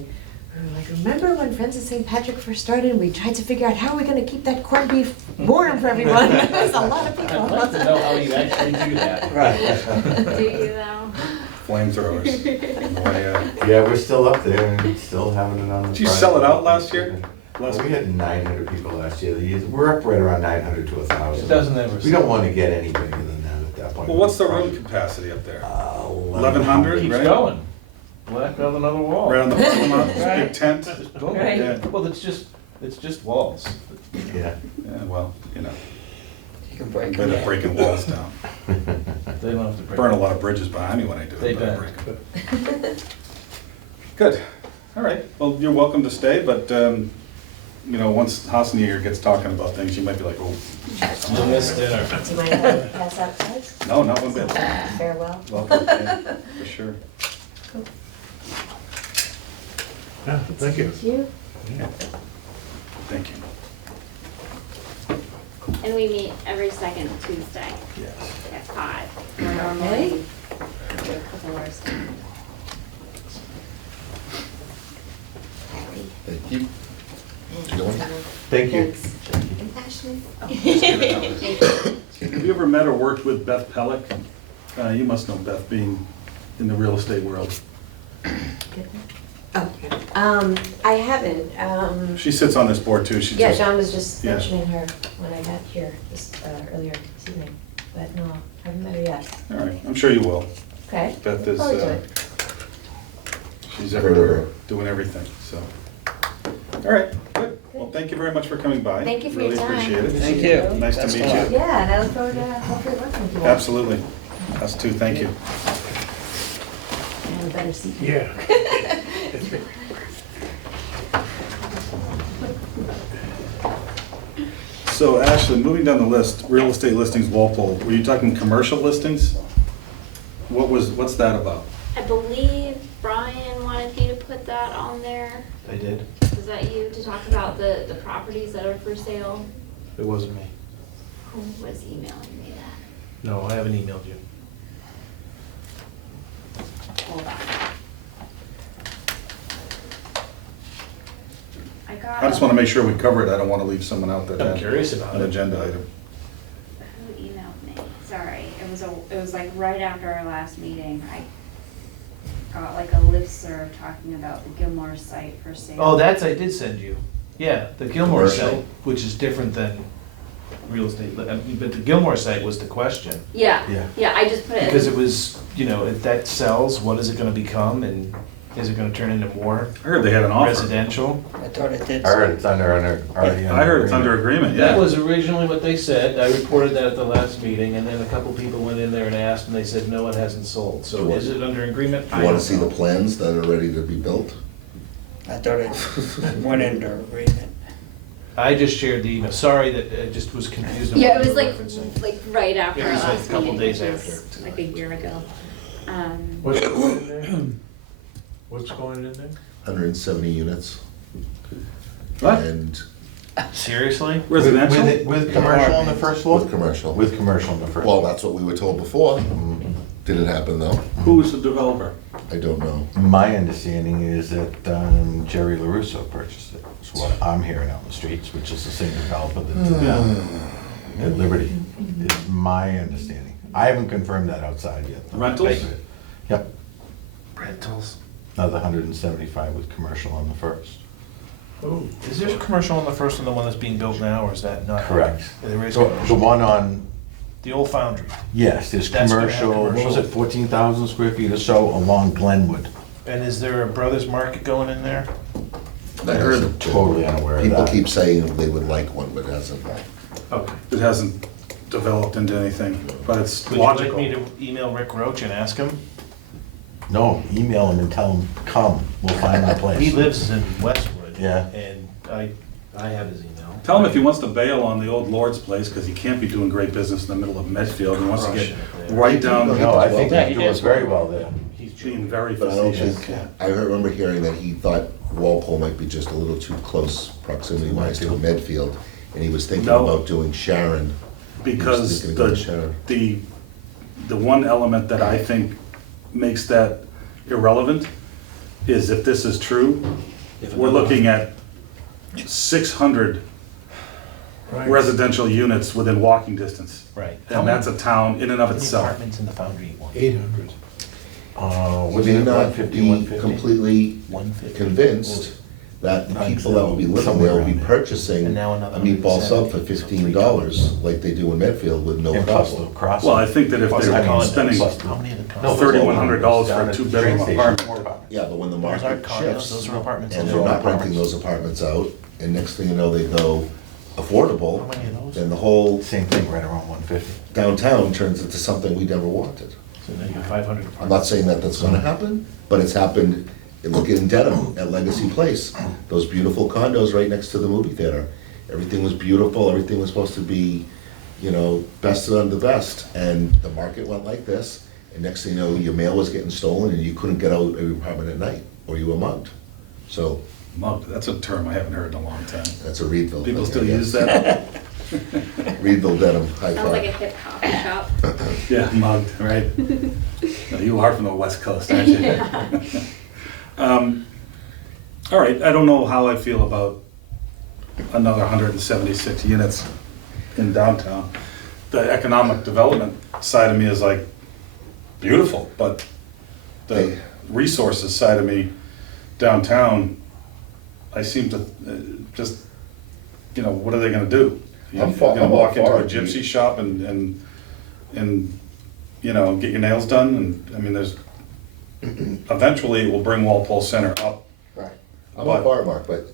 were like, remember when Friends of St. Patrick first started, and we tried to figure out how are we gonna keep that corned beef warm for everyone? There's a lot of people. I'd like to know how you actually do that. Do you though? Flamethrowers. Yeah, we're still up there and still having it on the. Did you sell it out last year? Well, we had 900 people last year. We're up right around 900 to 1,000. It doesn't ever. We don't want to get any bigger than that at that point. Well, what's the room capacity up there? 1,100. Keeps right? going. We'll have to have another wall. Right on the front of the big tent? Just boom. Right. Yeah, Well, it's just walls. Yeah. yeah, well, you know, You can break better it. breaking walls down. They don't have to break. Burn a lot of bridges behind me when I do They it, but I bet. break them. Good, all right, well, you're welcome to stay, but you know, once Hassan here gets talking about things, you might be like, oh. You missed dinner. Do you mind if I pass out cards? No, not one bit. Farewell. Welcome, yeah, for sure. Yeah, thank you. Thank you. Thank you. And we meet every second Tuesday Yes. at 5. We're normally do a couple hours. Thank you. You going? Thank you. Thanks. And Ashley? Have you ever met or worked with Beth Pellick? You must know Beth, being in the real estate world. Oh, I haven't. She sits on this board too. She Yeah, just, John was just Yeah. mentioning her when I got here this, earlier this evening, but no, haven't met her yet. all right, I'm sure you will. Okay. Beth is, Probably do it. she's everywhere, doing everything, so. All right, good. Well, thank you very much for coming by. Thank you for your time. Really appreciate it. Thank you. Nice to Best meet of luck. you. Yeah, and I look forward to hopefully working with you all. Absolutely. Us too, thank you. I have a better seat. Yeah. So Ashley, moving down the list, real estate listings, Walpole, were you talking commercial listings? What's that about? I believe Brian wanted me to put that on there. I did. Was that you, to talk about the properties that are for sale? It wasn't me. Who was emailing me that? No, I haven't emailed you. Hold on. I got. I just want to make sure we cover it. I don't want to leave someone out that I'm had curious about an it. agenda item. Who emailed me? Sorry, it was like right after our last meeting. I got like a listserv talking about the Gilmore site for sale. Oh, that's, I did send you. Yeah, the Gilmore Commercial. site, which is different than real estate, but the Gilmore site was the question. Yeah, Yeah. yeah, I just put it. Because it was, you know, if that sells, what is it gonna become, and is it gonna turn into more I heard they had an offer. residential? I thought it did. I heard it's already I heard it's under agreement, yeah. That was originally what they said, I reported that at the last meeting, and then a couple people went in there and asked, and they said, no, it hasn't sold. So Sure. is it under agreement? You wanna see the plans that are ready to be built? I thought it went into agreement. I just shared the email, sorry that I just was confused on Yeah, what it you was were like, referencing. like right after It our was like a last couple meeting, days which was after. like a year ago. What's going in there? What's going in there? 170 units. What? And Seriously? Residential? With commercial on the first floor? with commercial. With commercial on the first Well, floor. that's what we were told before. Didn't happen though. Who was the developer? I don't know. My understanding is that Jerry LaRusso purchased it. That's what I'm hearing out in the streets, which is the same developer that at Liberty, is my understanding. I haven't confirmed that outside yet. though. Rentals? Yep, Rentals. another 175 with commercial on the first. Oh, Is there commercial on the first one, the one that's being built now, or is that not? Correct. There is The commercial. one on, The old foundry. yes, there's That's gonna have commercial, what was commercial. it, 14,000 square feet or so along Glenwood. And is there a Brothers Market going in there? I heard Totally unaware of People that. keep saying they would like one, but it hasn't. Okay. It hasn't developed into anything, but it's Would you like logical. me to email Rick Roach and ask him? No, email him and tell him, come, we'll find the place. He lives in Westwood. Yeah. And I have his email. Tell him if he wants to bail on the old Lord's place, because he can't be doing great business in the middle of Medfield. He wants to get right down, No, I think Yeah, he's he doing does. very well there. He's being very But I don't facetious. think, I remember hearing that he thought Walpole might be just a little too close proximity wise to Medfield. And he was thinking No. about doing Sharon. Because He was thinking of going to Sharon. the one element that I think makes that irrelevant is if this is true, we're looking at 600 residential units within walking distance. Right. And that's a town in and of How many itself. apartments in the foundry? 800. What Would is you it, not 150, be 150? completely 150. convinced that the Not people that will be living somewhere there will be around there. purchasing And a now another meatball sub for 170, $15 like they do in Medfield with no And plus the problem? crossing. Well, I think that if Plus they're the condos. spending Plus How many of the No, condos? $3,100 for down a at the two-bedroom train station, apartment. more apartments. Yeah, but when the Those aren't market condos, shifts those are apartments. and Those they're are not renting apartments. those apartments out, and next thing you know, they go How affordable, many of those? then the whole Same thing, right around 150. downtown turns into something we never wanted. So then you have 500 apartments. I'm not saying that that's gonna happen, but it's happened And look in Dedham at Legacy Place, those beautiful condos right next to the movie theater. Everything was beautiful, everything was supposed to be, you know, best of the best. And the market went like this, and next thing you know, your mail was getting stolen and you couldn't get out of your apartment at night, or you were mugged. So, Mugged, that's a term I haven't heard in a long time. that's a Reedville People thing, still I guess. use that? Reedville, Dedham, high Sounds like a five. hip coffee shop. Yeah, mugged, right? No, you are from the West Coast, aren't you? All right, I don't know how I feel about another 176 units in downtown. The economic development side of me is like, beautiful, but the resources side of me downtown, I seem to just, you know, what are they gonna do? You're I'm for- gonna I'm all walk into for a it. gypsy shop and, you know, get your nails done, and, I mean, there's, eventually it will bring Walpole Center up. Right. I'm all for it, Mark, but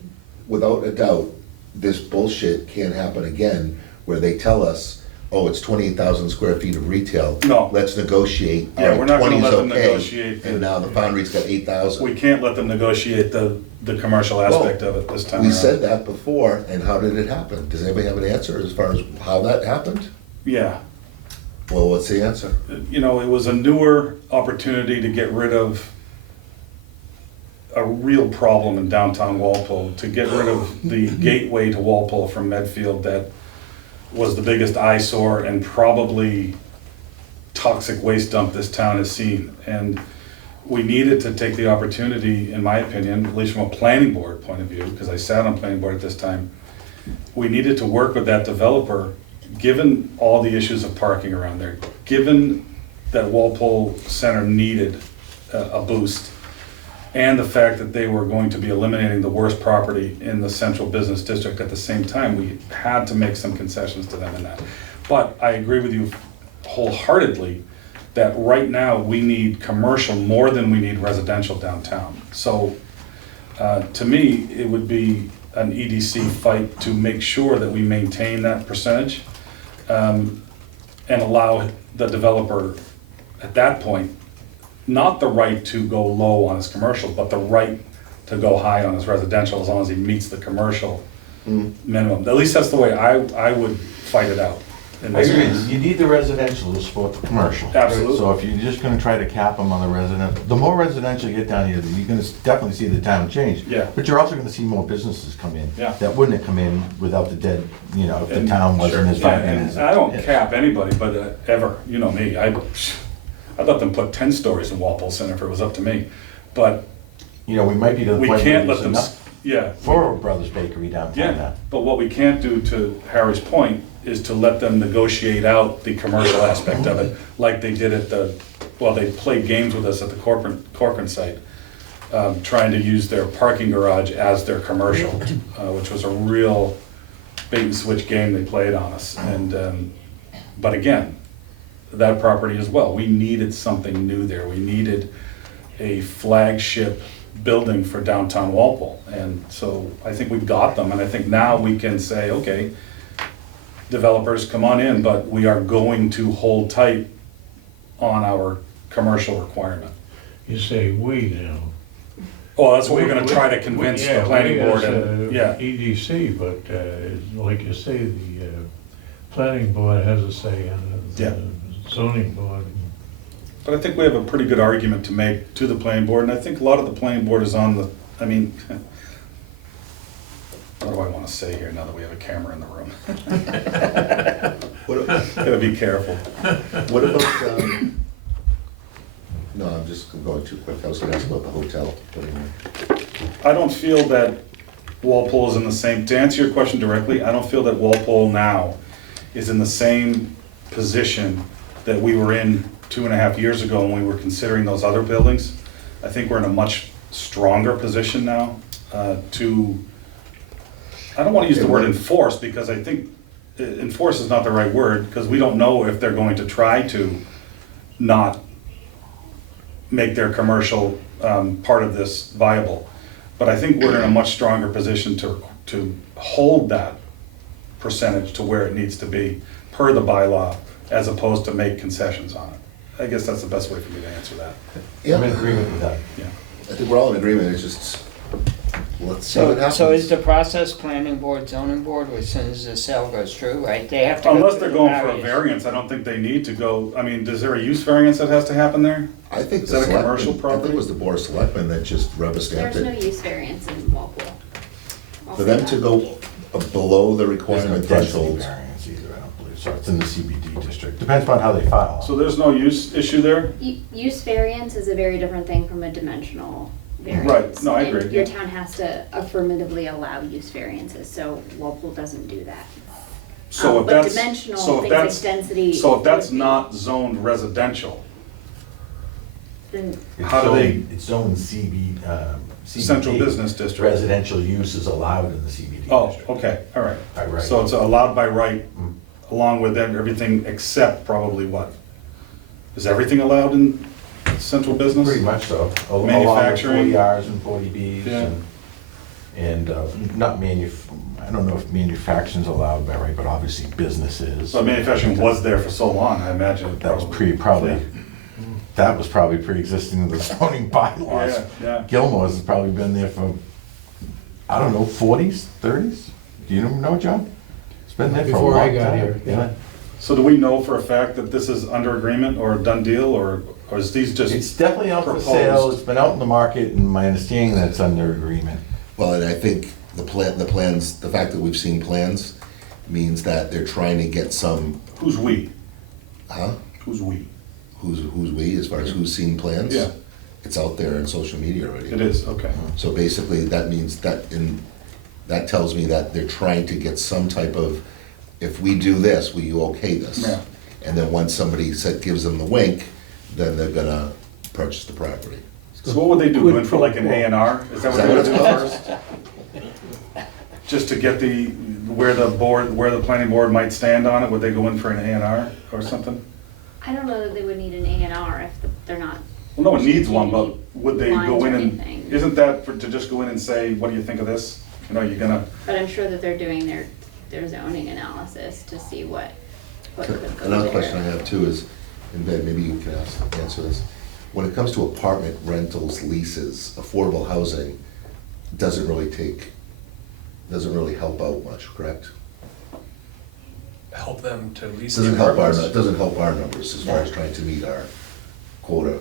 without a doubt, this bullshit can't happen again where they tell us, oh, it's 28,000 square feet of retail. No. Let's negotiate. Yeah, All we're right, not gonna 20 is let them okay, negotiate the- And now the Foundry's got 8,000. We can't let them negotiate the commercial aspect of it this time We around. said that before, and how did it happen? Does anybody have an answer as far as how that happened? Yeah, Well, what's the answer? you know, it was a newer opportunity to get rid of a real problem in downtown Walpole, to get rid of the gateway to Walpole from Medfield that was the biggest eyesore and probably toxic waste dump this town has seen. And we needed to take the opportunity, in my opinion, at least from a planning board point of view, because I sat on planning board at this time, we needed to work with that developer, given all the issues of parking around there, given that Walpole Center needed a boost, and the fact that they were going to be eliminating the worst property in the central business district at the same time, we had to make some concessions to them in that. But I agree with you wholeheartedly that right now we need commercial more than we need residential downtown. So to me, it would be an EDC fight to make sure that we maintain that percentage and allow the developer at that point, not the right to go low on his commercial, but the right to go high on his residential as long as he meets the commercial minimum. At least that's the way I would fight it out. in I this agree, case. you need the residential to support the commercial. Absolutely. So if you're just gonna try to cap them on the residential, the more residential you get down here, you're gonna definitely see the town change. Yeah. But you're also gonna see more businesses come in. Yeah. That wouldn't have come in without the dead, you know, if the And- town wasn't as Yeah, vibrant and as. I don't it is. cap anybody, but ever, you know me, I'd let them put 10 stories in Walpole Center if it was up to me. But You know, we might be to the we point where can't let there's them, enough yeah. for a Brothers Bakery downtown now. Yeah, but what we can't do, to Harry's point, is to let them negotiate out the commercial aspect of it, like they did at the, well, they played games with us at the Corcoran site, trying to use their parking garage as their commercial, which was a real bait and switch game they played on us. And, but again, that property as well, we needed something new there. We needed a flagship building for downtown Walpole. And so I think we've got them, and I think now we can say, okay, developers, come on in, but we are going to hold tight on our commercial requirement. You say "we" now. Well, that's what we're gonna try to convince the planning board and, yeah. EDC, but like you say, the planning board has a say in it. Yeah. The zoning board. But I think we have a pretty good argument to make to the planning board, and I think a lot of the planning board is on the, I mean, what do I wanna say here now that we have a camera in the room? Gotta be careful. What about, no, I'm just going too quick. I was gonna ask about the hotel. but anyway. I don't feel that Walpole is in the same, to answer your question directly, I don't feel that Walpole now is in the same position that we were in 2.5 years ago when we were considering those other buildings. I think we're in a much stronger position now to, I don't want to use the word enforce, because I think enforce is not the right word, because we don't know if they're going to try to not make their commercial part of this viable. But I think we're in a much stronger position to hold that percentage to where it needs to be per the bylaw, as opposed to make concessions on it. I guess that's the best way for me to answer that. Yeah. I'm in agreement with that. Yeah. I think we're all in agreement, it's just, let's see what happens. So is the process planning board, zoning board, as soon as the sale goes through, right? They have to go Unless through they're the going for a barriers. variance, I don't think they need to go, I mean, is there a use variance that has to happen there? I think Is the that a commercial selectmen, I think property? it was the board of selectmen that just rubber stamped There's no it. use variance in Walpole. I'll For say them to that. go below the There's no requirement density thresholds. variance either, I don't believe, so it's in the CBD district, depends upon how they file. So there's no use issue there? Use variance is a very different thing from a dimensional variance. Right. No, I And agree, your yeah. town has to affirmatively allow use variances, so Walpole doesn't do that. So if But that's, dimensional, so if things like that's, density. so if that's would be- not zoned residential, Then It's how do they- zoned- It's zoned CBD. Central Business District. Residential use is allowed in the CBD Oh, district. okay, all right. By right. So it's allowed by right, along with everything except probably what? Is everything allowed in central business? Pretty much so. Along with Manufacturing. 40Rs and 40Bs Yeah. and not I don't know if manufacturing's allowed by right, but obviously businesses. So manufacturing was there for so long, I imagine. it That was Yeah. that was probably pre-existing in the zoning bylaws. Yeah, yeah. Gilmore's has probably been there for, I don't know, 40s, 30s? Do you know, John? It's been there for a long Before time. I got here, yeah. So do we know for a fact that this is under agreement or a done deal, or is these It's just, definitely out for Proposed. sale, it's been out in the market, and my understanding that it's under agreement. Well, and I think the plans, the fact that we've seen plans means that they're trying to get some, who's we? huh? Who's we? Who's we, as far as who's seen plans? Yeah. It's out there in social media already. It is, okay. So basically, that means that tells me that they're trying to get some type of, if we do this, will you okay this? Yeah. And then once somebody gives them the wink, then they're gonna purchase the property. So what would they do, Quid go in for like an pro A quo. and R? Is that what Is that they're what gonna do it's first? Just to get where the planning board might stand on it, would they go in for an A and R or something? I don't know that they would need an A and R if they're not. Well, no one needs one, but would they Lines go or in and, anything. isn't that to just go in and say, what do you think of this? You know, you're gonna, But I'm sure that they're doing their zoning analysis to see what could go there. Another question I have too is, and Ben, maybe you can answer this. When it comes to apartment rentals, leases, affordable housing, doesn't really help out much, correct? Help them to lease Doesn't the help apartments. doesn't help our numbers as far as trying to meet our quota.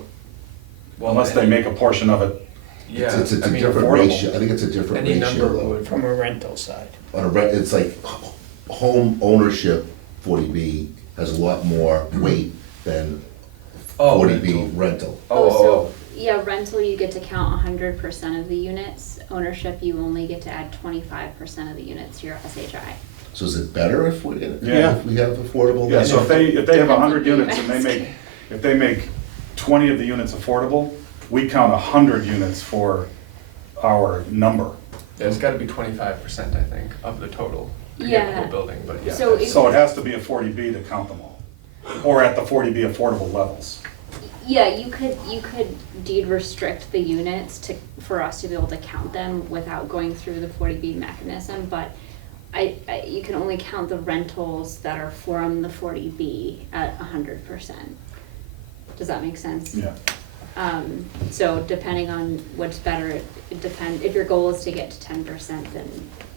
Well, unless they make a portion of it. Yeah, It's a I mean, different affordable. ratio, I think it's a different any ratio number though. would, From a rental side. On a rent, it's like home ownership, 40B has a lot more weight than Oh, 40B rental. So, yeah, rental, you get to count 100% of the units. Ownership, you only get to add 25% of the units to your SHI. So is it better if we Yeah. have affordable? Yeah, so if they have Depends on 100 who you units and ask. if they make 20 of the units affordable, we count 100 units for our number. yeah, it's gotta be 25%, I think, of the total. to get the Yeah. whole building, but yeah. So that's- So it has to be a 40B to count them all, or at the 40B affordable levels. Yeah, you could deed restrict the units for us to be able to count them without going through the 40B mechanism, but you can only count the rentals that are from the 40B at 100%. Does that make sense? Yeah. So depending on what's better, it depends, if your goal is to get to 10%, then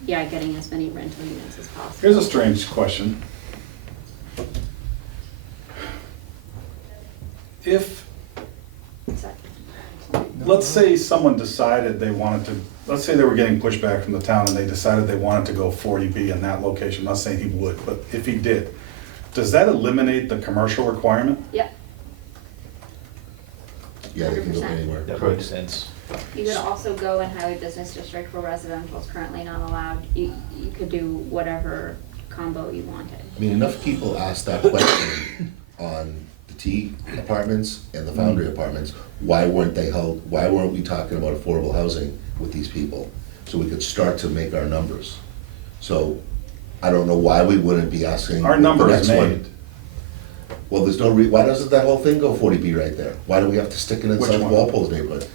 yeah, getting as many rental units as possible. Here's a strange question. If, So- let's say someone decided they wanted to, let's say they were getting pushback from the town and they decided they wanted to go 40B in that location, not saying he would, but if he did, does that eliminate the commercial requirement? Yeah, Yeah, they can go 100%. anywhere. That makes sense. you could also go in highway business district where residential is currently not allowed. You could do whatever combo you wanted. I mean, enough people ask that question on the T apartments and the Foundry apartments. Why weren't we talking about affordable housing with these people? So we could start to make our numbers. So I don't know why we wouldn't be asking. Our the number next is one. made. Well, there's no why doesn't that whole thing go 40B right there? Why do we have to stick it in Which South one? Walpole's neighborhood?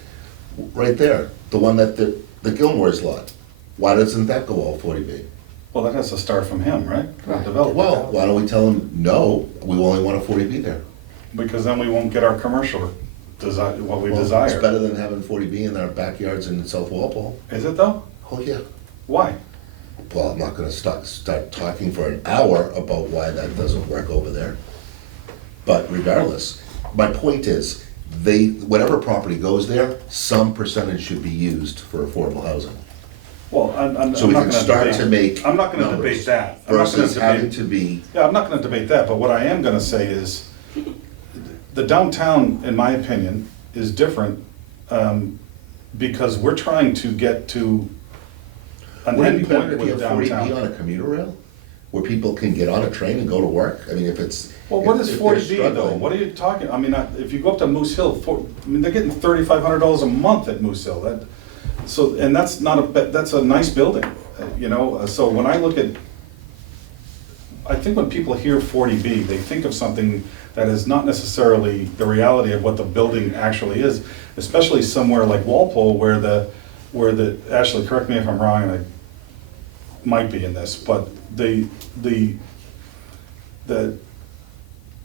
Right there, the one that the Gilmore's lot. Why doesn't that go all 40B? Well, that has to start from him, right? Right. Developer. Well, why don't we tell them, no, we only want a 40B there? Because then we won't get our commercial what we Well, desire. It's better than having 40B in our backyards in South Walpole. Is it though? Oh, yeah. Why? Well, I'm not gonna start talking for an hour about why that doesn't work over there. But regardless, my point is, whatever property goes there, some percentage should be used for affordable housing. Well, I'm So we not can gonna start debate- to make I'm not gonna numbers debate that. I'm not gonna versus having debate- to be, Yeah, I'm not gonna debate that, but what I am gonna say is, the downtown, in my opinion, is different, because we're trying to get to an would it be end better point if you with have 40B downtown. on a commuter rail? Where people can get on a train and go to work? I mean, if it's. Well, what if- is if they're 40B though? struggling- What are you talking, I mean, if you go up to Moose Hill, they're getting $3,500 a month at Moose Hill. So, and that's not that's a nice building, you know? So when I look at, I think when people hear 40B, they think of something that is not necessarily the reality of what the building actually is, especially somewhere like Walpole where Ashley, correct me if I'm wrong, and I might be in this, but the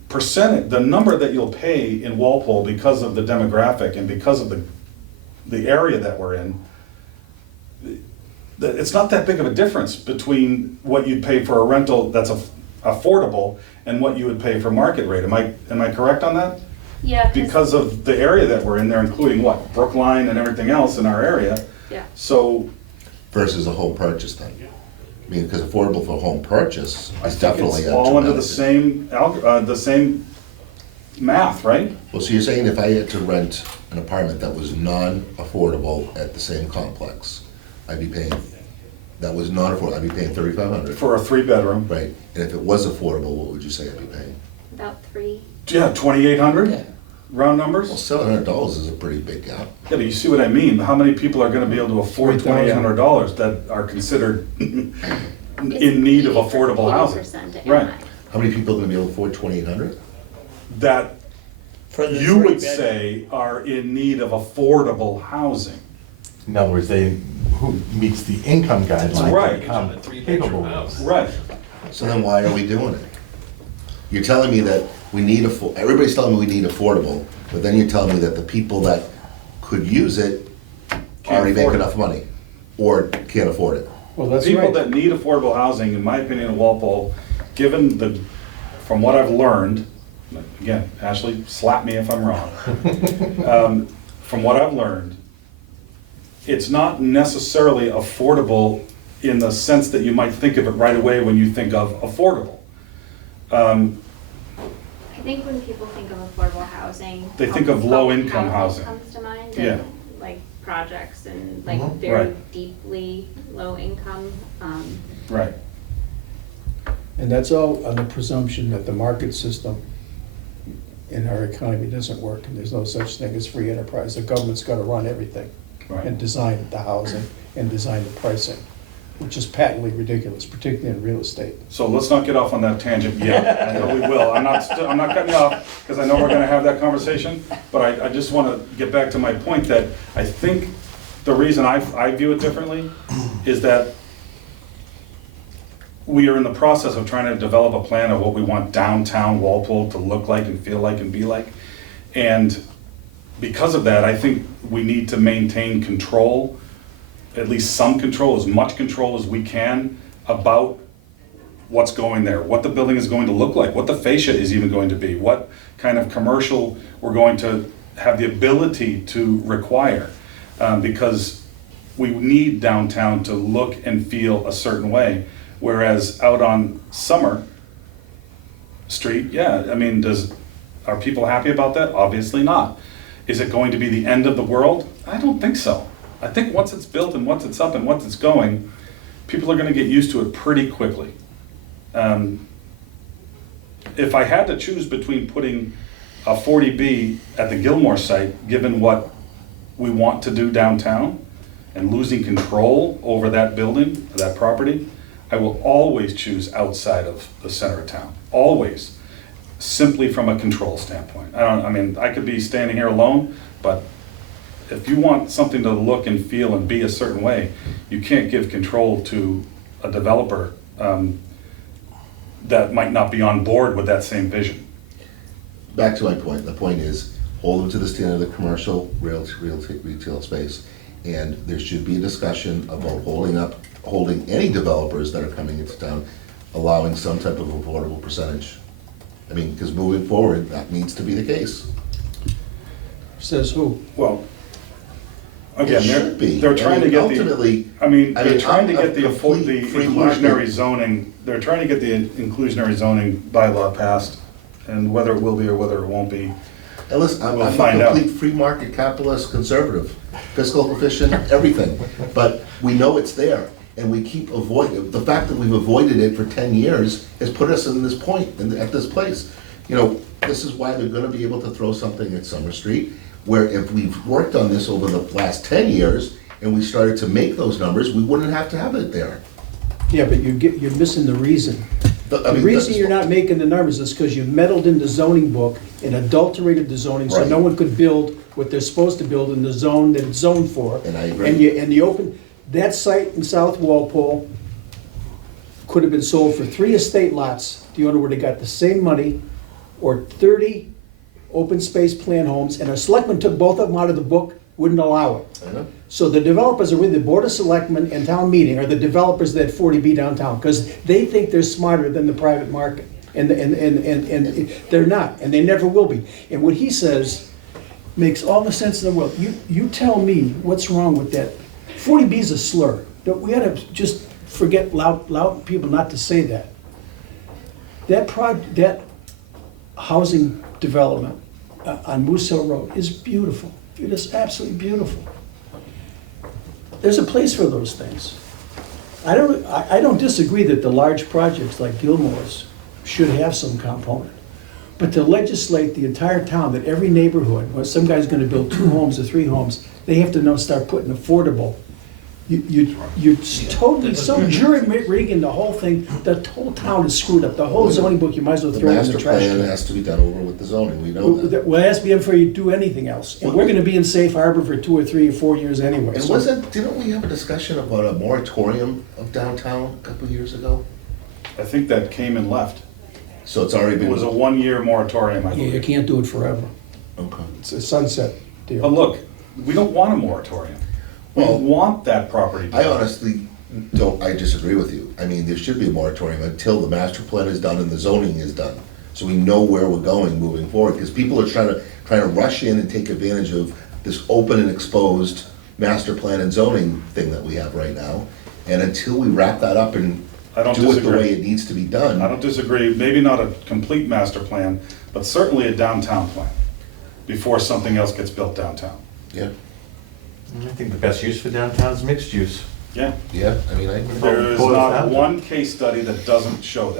percentage, the number that you'll pay in Walpole because of the demographic and because of the area that we're in, it's not that big of a difference between what you'd pay for a rental that's affordable and what you would pay for market rate. Am I correct on that? Yeah. Because of the area that we're in there, including what, Brookline and everything else in our area. Yeah. So Versus a home purchase then. I mean, because affordable for home purchase I is think definitely. it's a all under tremendous- the same math, right? Well, so you're saying if I had to rent an apartment that was non-affordable at the same complex, I'd be paying, that was non-affordable, I'd be paying $3,500. For a 3-bedroom. Right, and if it was affordable, what would you say I'd be paying? About 3. Yeah, 2,800, Yeah. round Well, numbers? $700 is a pretty big gap. Yeah, but you see what I mean? How many people are gonna be able to afford 3,000. $2,800 that are considered in need of affordable housing? 80% Right. NI. How many people are gonna be able to afford 2,800? That For the you would 3-bedroom. say are in need of affordable housing. In other words, who meets the income guidelines right. to become capable of. Right. So then why are we doing it? You're telling me that we need everybody's telling me we need affordable, but then you're telling me that the people that could use it already make afford it. enough money or can't afford it. Well, that's People right. that need affordable housing, in my opinion, in Walpole, given from what I've learned, again, Ashley, slap me if I'm wrong. From what I've learned, it's not necessarily affordable in the sense that you might think of it right away when you think of affordable. I think when people think of affordable housing. They think of public low-income housing. Comes to mind, Yeah. and like projects and like Mhm. very Right. deeply low income. Right. And that's all on the presumption that the market system in our economy doesn't work, and there's no such thing as free enterprise. The government's gotta run everything and Right. design the housing and design the pricing, which is patently ridiculous, particularly in real estate. So let's not get off on that tangent yet. I know we will. I'm not cutting you off because I know we're gonna have that conversation. But I just wanna get back to my point that I think the reason I view it differently is that we are in the process of trying to develop a plan of what we want downtown Walpole to look like and feel like and be like. And because of that, I think we need to maintain control, at least some control, as much control as we can about what's going there, what the building is going to look like, what the fascia is even going to be, what kind of commercial we're going to have the ability to require. Because we need downtown to look and feel a certain way. Whereas out on Summer Street, yeah, I mean, are people happy about that? Obviously not. Is it going to be the end of the world? I don't think so. I think once it's built and once it's up and once it's going, people are gonna get used to it pretty quickly. If I had to choose between putting a 40B at the Gilmore site, given what we want to do downtown, and losing control over that building, that property, I will always choose outside of the center of town, always, simply from a control standpoint. I could be standing here alone, but if you want something to look and feel and be a certain way, you can't give control to a developer that might not be on board with that same vision. Back to my point, the point is, hold them to the standard of the commercial retail space. And there should be a discussion about holding any developers that are coming into town, allowing some type of affordable percentage. I mean, because moving forward, that needs to be the case. Says who? Well, It again, should be. they're trying to get Ultimately, they're trying to get the a complete free inclusionary market. zoning, they're trying to get the inclusionary zoning bylaw passed, and whether it will be or whether it won't be. And listen, I'm We'll a find out. complete free market capitalist conservative, fiscal efficient, everything. But we know it's there, and we keep avoiding, the fact that we've avoided it for 10 years has put us in this point, at this place. You know, this is why they're gonna be able to throw something at Summer Street, where if we've worked on this over the last 10 years, and we started to make those numbers, we wouldn't have to have it there. Yeah, but you're missing the reason. The reason you're not making the numbers is because you meddled in the zoning book and adulterated the zoning, so no Right. one could build what they're supposed to build in the zone that it's zoned for. And I agree. And you open, that site in South Walpole could have been sold for 3 estate lots. The owner would have got the same money, or 30 open space plan homes, and a selectman took both of them out of the book, wouldn't allow it. I know. So the developers are with the Board of Selectmen and town meeting, are the developers that 40B downtown, because they think they're smarter than the private market. And they're not, and they never will be. And what he says makes all the sense in the world. You tell me what's wrong with that. 40B is a slur. We ought to just forget, loud people not to say that. That housing development on Moose Hill Road is beautiful. It is absolutely beautiful. There's a place for those things. I don't disagree that the large projects like Gilmore's should have some component. But to legislate the entire town that every neighborhood, where some guy's gonna build 2 homes or 3 homes, they have to now start putting affordable. You're totally, so jury-rigging the whole thing, the whole town is screwed up. The whole zoning book, you might as well The throw it in master the trash plan can. has to be done over with the zoning, we know that. Well, it has to be in before you do anything else. And we're gonna be in safe harbor for 2 or 3 or 4 years anyway. And So- didn't we have a discussion about a moratorium of downtown a couple of years ago? I think that came and left. So it's already It been. was a 1-year moratorium, I Yeah, you believe. can't do it forever. Okay. It's a sunset But deal. look, we don't want a moratorium. We Well, want that property. I honestly don't, I disagree with you. I mean, there should be a moratorium until the master plan is done and the zoning is done. So we know where we're going moving forward, because people are trying to rush in and take advantage of this open and exposed master plan and zoning thing that we have right now. And until we wrap that up and I don't do it the disagree. way it needs to be done. I don't disagree, maybe not a complete master plan, but certainly a downtown plan, before something else gets built downtown. Yeah, I think the best use for downtown is mixed use. Yeah, yeah, I mean, there is Boils not down to- one case study that doesn't show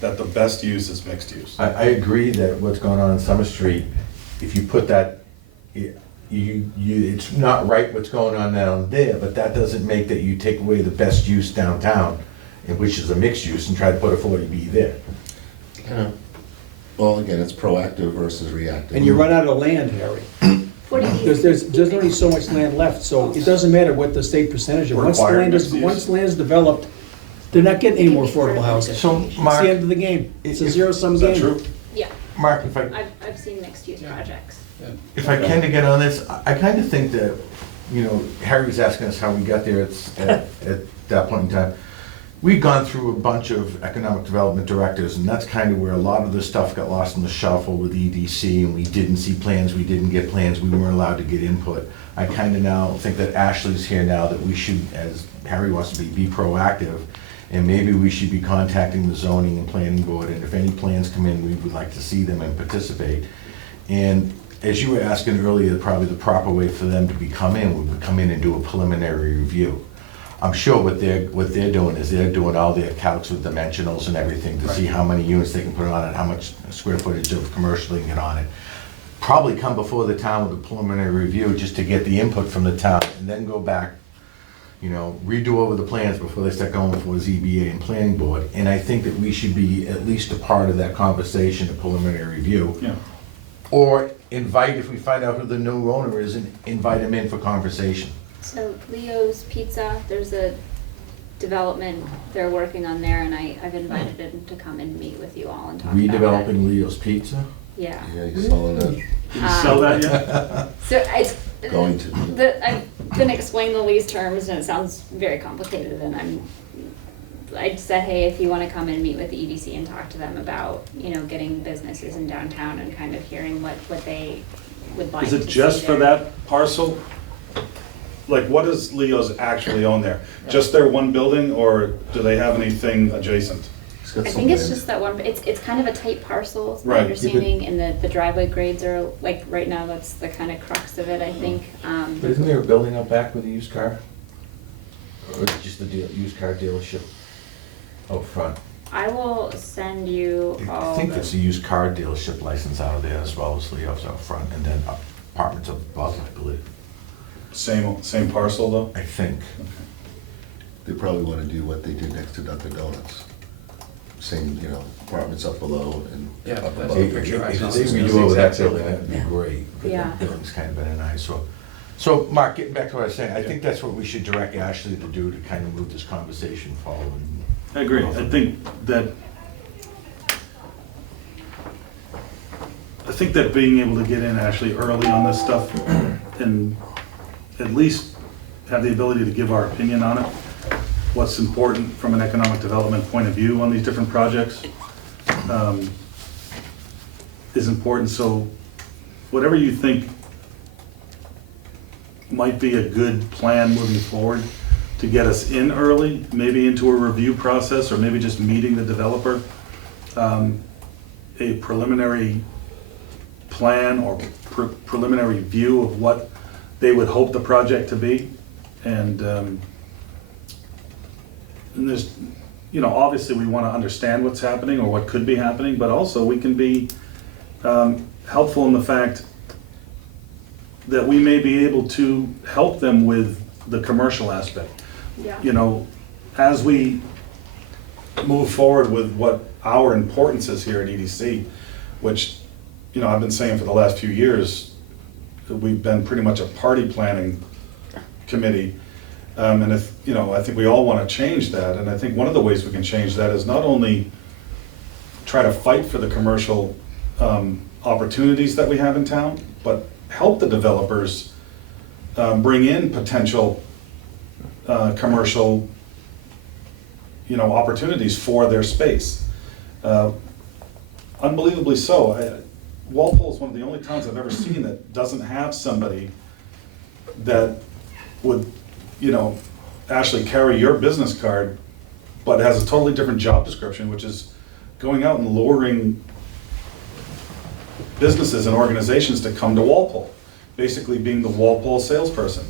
that the best use is mixed use. I agree that what's going on Summer Street, if you put that, it's not right what's going on down there, but that doesn't make that you take away the best use downtown, which is a mixed use, and try to put a 40B there. yeah. Well, again, it's proactive versus reactive. And you run out of land, Harry. 40B. Because there's only so much land left, so it doesn't matter what the state percentage is. Once the Required land is, mixed use. once land's developed, they're not getting any more affordable housing. So, It's Mark, the end of the game. It's a zero-sum Is game. that true? Yeah, Mark, I've seen mixed use projects. if I can to get on this, I kind of think that, Harry was asking us how we got there at that point in time. We've gone through a bunch of economic development directors, and that's kind of where a lot of the stuff got lost in the shuffle with EDC, and we didn't see plans, we didn't get plans, we weren't allowed to get input. I kind of now think that Ashley's here now, that we should, as Harry wants to be proactive, and maybe we should be contacting the zoning and planning board, and if any plans come in, we would like to see them and participate. And as you were asking earlier, probably the proper way for them to come in would come in and do a preliminary review. I'm sure what they're doing is they're doing all their calcs with dimensionals and everything to see how many units they can put on it, how much square footage of commercial they can get on it. Probably come before the town with a preliminary review just to get the input from the town, and then go back, redo over the plans before they start going before ZBA and planning board. And I think that we should be at least a part of that conversation, a preliminary review. Yeah. Or invite, if we find out who the new owner is, and invite them in for conversation. So Leo's Pizza, there's a development they're working on there, and I've invited him to come and meet with you all and talk about it. Redeveloping Leo's Pizza? Yeah. Yeah, you selling it, Did you sell that yet? So it's, going to. I've been explaining the lease terms and it sounds very complicated and I said, hey, if you wanna come and meet with the EDC and talk to them about, getting businesses in downtown and kind of hearing what they would like Is to it see just for there. that parcel? Like, what does Leo's actually own there? Just their one building, or do they have anything adjacent? He's got I some think it's land. just that one, it's kind of a tight parcel, is my Right. understanding, and the driveway grades are, like, right now, that's the kind of crux of it, I think. But isn't there a building out back with a used car? Or just a used car dealership out front? I will send you I all think the. there's a used car dealership license out of there as well as Leo's out front, and then apartments above, I believe. Same parcel, though? I think. They probably wanna do what they did next to Dunkin' Donuts. Same, apartments up below and Yeah, up that's above. a picture I saw. If they It's redo the over that exact same building, thing. that'd be great, but Yeah. that building's kind of been an eyesore. So, Mark, getting back to what I was saying, I think that's what we should direct Ashley to do to kind of move this conversation forward. I agree. I think that being able to get in actually early on this stuff and at least have the ability to give our opinion on it, what's important from an economic development point of view on these different projects, is important. So whatever you think might be a good plan moving forward to get us in early, maybe into a review process, or maybe just meeting the developer, a preliminary plan or preliminary view of what they would hope the project to be. And there's, obviously we want to understand what's happening or what could be happening, but also we can be helpful in the fact that we may be able to help them with the commercial aspect. Yeah. As we move forward with what our importance is here at EDC, which, I've been saying for the last few years, we've been pretty much a party planning committee. And if, I think we all want to change that. And I think one of the ways we can change that is not only try to fight for the commercial opportunities that we have in town, but help the developers bring in potential commercial, opportunities for their space. Unbelievably so. Walpole is one of the only towns I've ever seen that doesn't have somebody that would, actually carry your business card, but has a totally different job description, which is going out and luring businesses and organizations to come to Walpole, basically being the Walpole salesperson.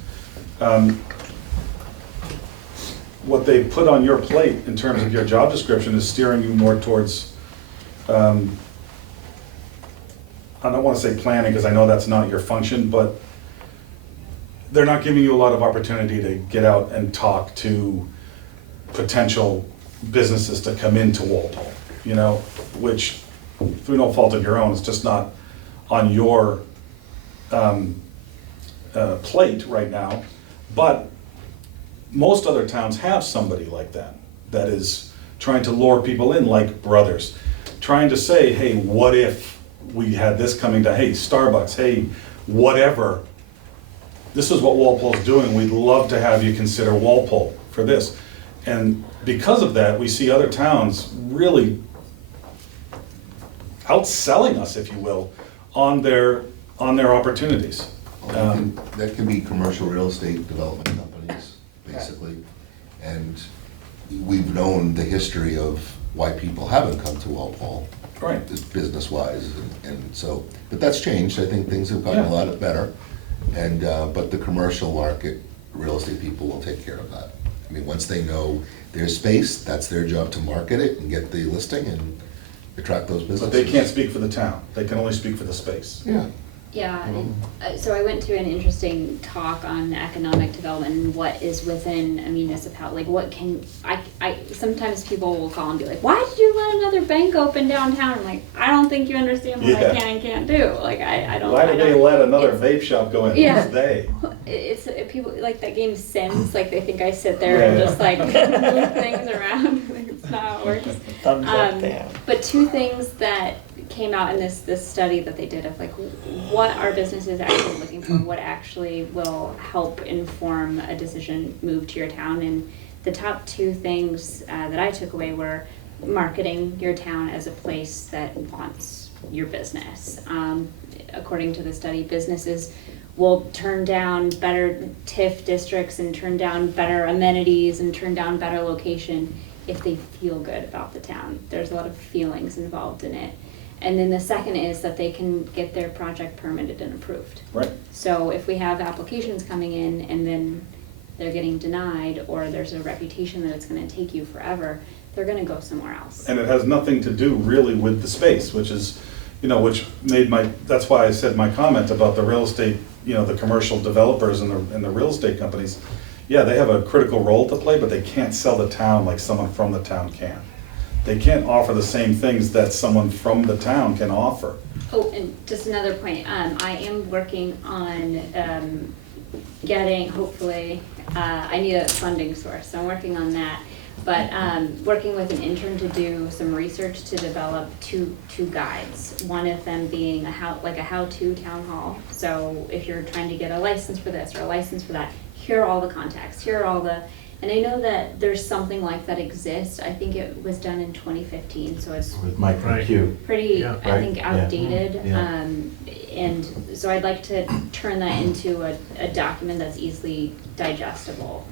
What they put on your plate in terms of your job description is steering you more towards, I don't want to say planning, because I know that's not your function, but they're not giving you a lot of opportunity to get out and talk to potential businesses to come into Walpole, which through no fault of your own, is just not on your plate right now. But most other towns have somebody like that, that is trying to lure people in, like Brothers, trying to say, hey, what if we had this coming to, hey, Starbucks, hey, whatever. This is what Walpole's doing. We'd love to have you consider Walpole for this. And because of that, we see other towns really outselling us, if you will, on their opportunities. That can be commercial real estate development companies, basically. And we've known the history of why people haven't come to Walpole. Right. Business-wise, and so, but that's changed. I think things have gotten a lot better. And, but the commercial market, real estate people will take care of that. I mean, once they know their space, that's their job to market it and get the listing and attract those businesses. But they can't speak for the town. They can only speak for the space. Yeah. Yeah, and, so I went to an interesting talk on economic development and what is within a municipality. Like, what can I sometimes people will call and be like, "Why did you let another bank open downtown?" I'm like, I don't think you understand what I can and can't do. Like, I don't. Why did they let another vape shop go in? Yeah. Who's they? It's people like that game Sims. Like, they think I sit there and just like move things around. Like, it's not how it works. Thumbs up there. But two things that came out in this study that they did of like what are businesses actually looking for, what actually will help inform a decision move to your town, and the top two things that I took away were marketing your town as a place that wants your business. According to the study, businesses will turn down better TIF districts and turn down better amenities and turn down better location if they feel good about the town. There's a lot of feelings involved in it. And then the second is that they can get their project permitted and approved. Right. So if we have applications coming in and then they're getting denied, or there's a reputation that it's gonna take you forever, they're gonna go somewhere else. And it has nothing to do really with the space, which is, which made that's why I said my comment about the real estate, the commercial developers and the real estate companies. Yeah, they have a critical role to play, but they can't sell the town like someone from the town can. They can't offer the same things that someone from the town can offer. Oh, and just another point, I am working on getting, hopefully, I need a funding source, so I'm working on that. But working with an intern to do some research to develop two guides. One of them being a how-to town hall. So if you're trying to get a license for this or a license for that, here are all the contacts, here are all the, and I know that there's something like that exists. I think it was done in 2015, so it's With Mike Right. McHugh. pretty, Yeah. I think, Right, yeah. outdated. Yeah. And so I'd like to turn that into a document that's easily digestible,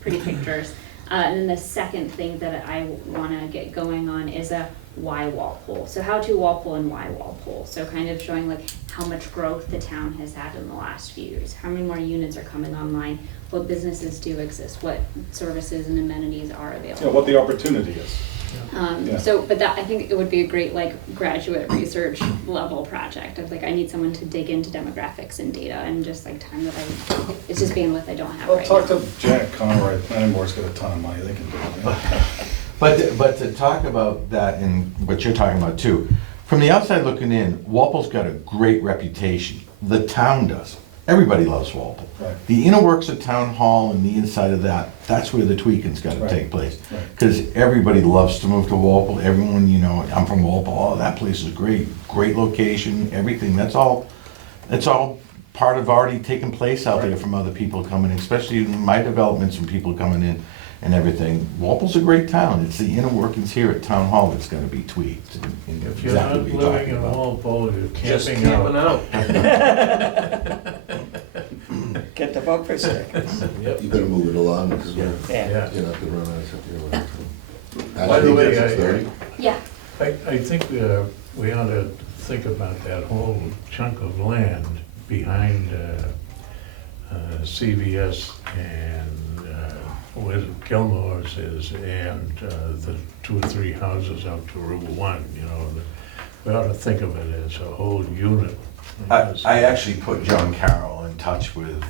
pretty pictures. And then the second thing that I wanna get going on is a why Walpole. So how to Walpole and why Walpole. So kind of showing like how much growth the town has had in the last few years, how many more units are coming online, what businesses do exist, what services and amenities are available. Yeah, what the opportunity is. Yeah. But that, I think it would be a great like graduate research level project of like, I need someone to dig into demographics and data and just like time that it's just bandwidth I don't have Well, right talk now. to Jack Conroy, planning board's got a ton of money, they can do it. But to talk about that and what you're talking about too, from the outside looking in, Walpole's got a great reputation. The town does. Everybody loves Walpole. Right. The inner works of town hall and the inside of that's where the tweaking's gotta Right. take place. Right. Because everybody loves to move to Walpole. Everyone, I'm from Walpole, oh, that place is great, great location, everything. That's all part of already taken place out there Right. from other people coming in, especially in my developments from people coming in and everything. Walpole's a great town. It's the inner workings here at Town Hall that's gonna be tweaked. and If you're exactly not what you're living talking in about. Walpole, you're Just camping camping out. out. Get the bumper stickers. Yep. You better move it along because we're, Yeah. Yeah. you're not gonna run out of stuff here. By the way, I think that's Yeah, I think we ought to think about that whole chunk of land behind CVS and where Gilmore's is, and the 2 or 3 houses out to Route 1, we ought to think of it as a whole unit. I actually put John Carroll in touch with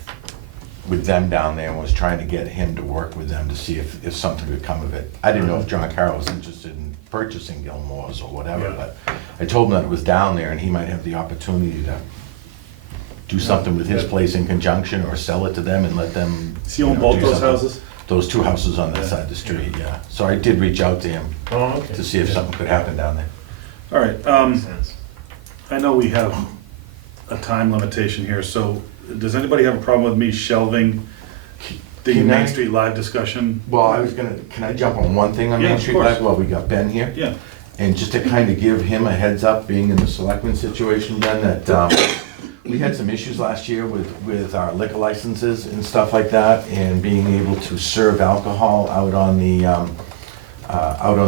them down there and was trying to get him to work with them to see if something could come of it. I didn't know if John Carroll was interested in purchasing Gilmore's or whatever, Yeah. but I told him that it was down there and he might have the opportunity to do something with his place in conjunction or sell it to them and let them. Does he own do both those something. houses? Those 2 houses on that Yeah. side of the street, yeah. So I did reach out to him Oh, okay. to see if Yeah. something could happen down there. All right, I know we have a time limitation here, so does anybody have a problem with me shelving the Can I- Main Street Live discussion? Well, can I jump on one thing on Yeah, Main of Street course. Live while we got Ben here? Yeah, And just to kind of give him a heads up, being in the selectman situation then, that we had some issues last year with our liquor licenses and stuff like that, and being able to serve alcohol out on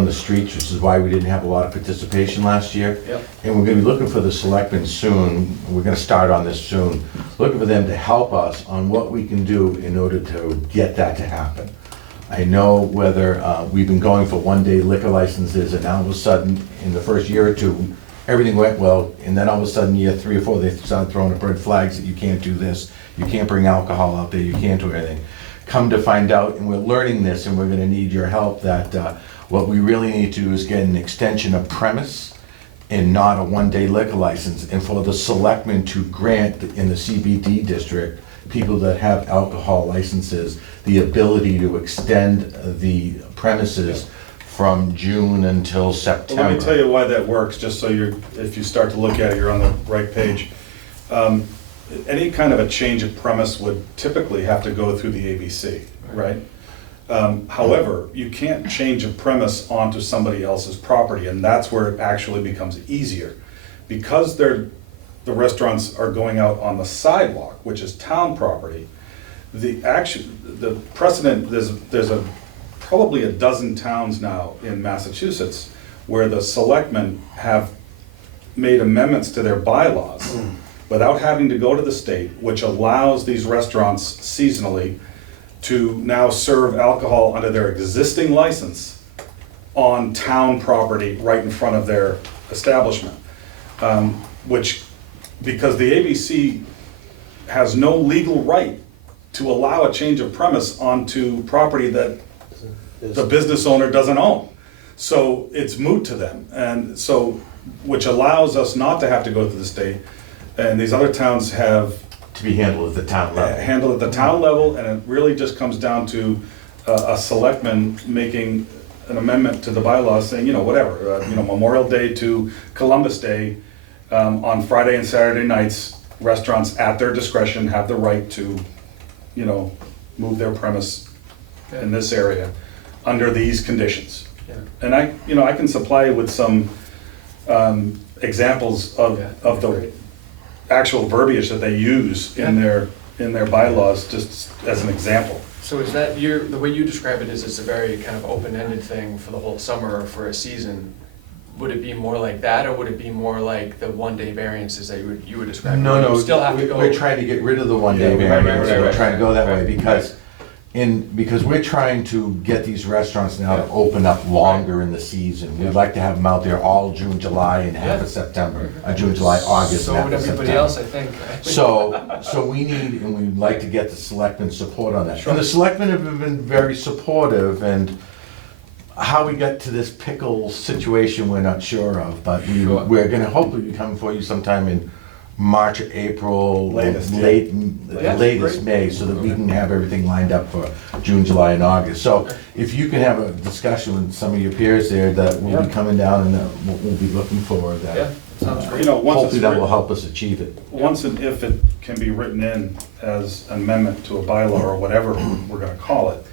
the streets, which is why we didn't have a lot of participation last year. Yep. And we're gonna be looking for the selectmen soon, we're gonna start on this soon, looking for them to help us on what we can do in order to get that to happen. I know whether, we've been going for one-day liquor licenses, and now all of a sudden, in the first year or 2, everything went well, and then all of a sudden, year 3 or 4, they started throwing up red flags that you can't do this, you can't bring alcohol out there, you can't do anything. Come to find out, and we're learning this, and we're gonna need your help, that what we really need to do is get an extension of premise and not a one-day liquor license, and for the selectmen to grant in the CBD district, people that have alcohol licenses, the ability to extend the premises from June until September. Well, let me tell you why that works, just so if you start to look at it, you're on the right page. Any kind of a change of premise would typically have to go through the ABC, right? However, you can't change a premise onto somebody else's property, and that's where it actually becomes easier. Because the restaurants are going out on the sidewalk, which is town property, the precedent, there's probably a dozen towns now in Massachusetts where the selectmen have made amendments to their bylaws without having to go to the state, which allows these restaurants seasonally to now serve alcohol under their existing license on town property right in front of their establishment. Which, because the ABC has no legal right to allow a change of premise onto property that the business owner doesn't own. So it's moot to them, and so, which allows us not to have to go to the state. And these other towns have To be handled at the town level. handled at the town level, and it really just comes down to a selectman making an amendment to the bylaws saying, whatever, Memorial Day to Columbus Day, on Friday and Saturday nights, restaurants at their discretion have the right to, move their premise in this area under these conditions. Yeah. And I can supply you with some examples of the actual verbiage that they use in their bylaws, just as an example. So is that the way you describe it is it's a very kind of open-ended thing for the whole summer or for a season? Would it be more like that, or would it be more like the one-day variances that you would describe? No, You still have to go. we're trying to get rid of the one-day Yeah, variance, right, we're right, trying to go that way, right. because we're trying to get these restaurants now to open up longer in the season. We'd like to have them out there all June, July, and half of September, June, July, August, So and half would of everybody September. else, I think. So we need, and we'd like to get the selectmen's support on that. And the selectmen have been very supportive, and how we got to this pickle situation, we're not sure of, but Sure. we're gonna hopefully be coming for you sometime in March or April, Latest, yeah. latest May, so that we can have everything lined up for June, July, and August. So if you can have a discussion with some of your peers there that will be coming down and that we'll be looking for, Yeah, that sounds great. Once hopefully it's that will written, help us achieve it. once and if it can be written in as an amendment to a bylaw or whatever we're gonna call it,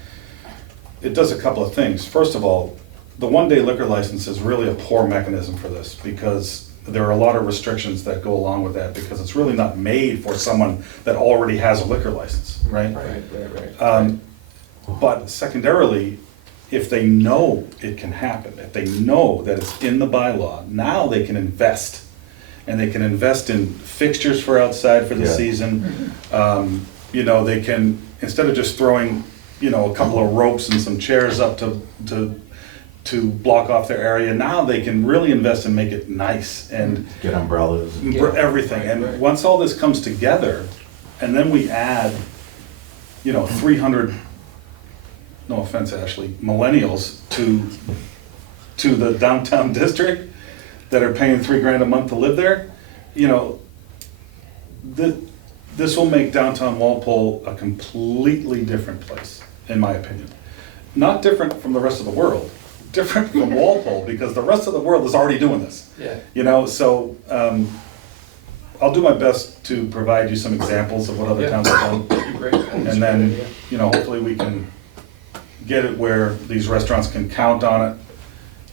it does a couple of things. First of all, the one-day liquor license is really a poor mechanism for this, because there are a lot of restrictions that go along with that, because it's really not made for someone that already has a liquor license, right? Right. But secondarily, if they know it can happen, if they know that it's in the bylaw, now they can invest. And they can invest in fixtures for outside for the Yeah. season. They can, instead of just throwing, a couple of ropes and some chairs up to block off their area, now they can really invest and make it nice and Get umbrellas. everything. Right, And right. once all this comes together, and then we add, 300, no offense, Ashley, millennials to the downtown district that are paying $3,000 a month to live there, this will make downtown Walpole a completely different place, in my opinion. Not different from the rest of the world, different from Walpole, because the rest of the world is already doing this. Yeah. So I'll do my best to provide you some examples of what other towns have done. That'd be great. That's a And great then, idea. hopefully we can get it where these restaurants can count on it,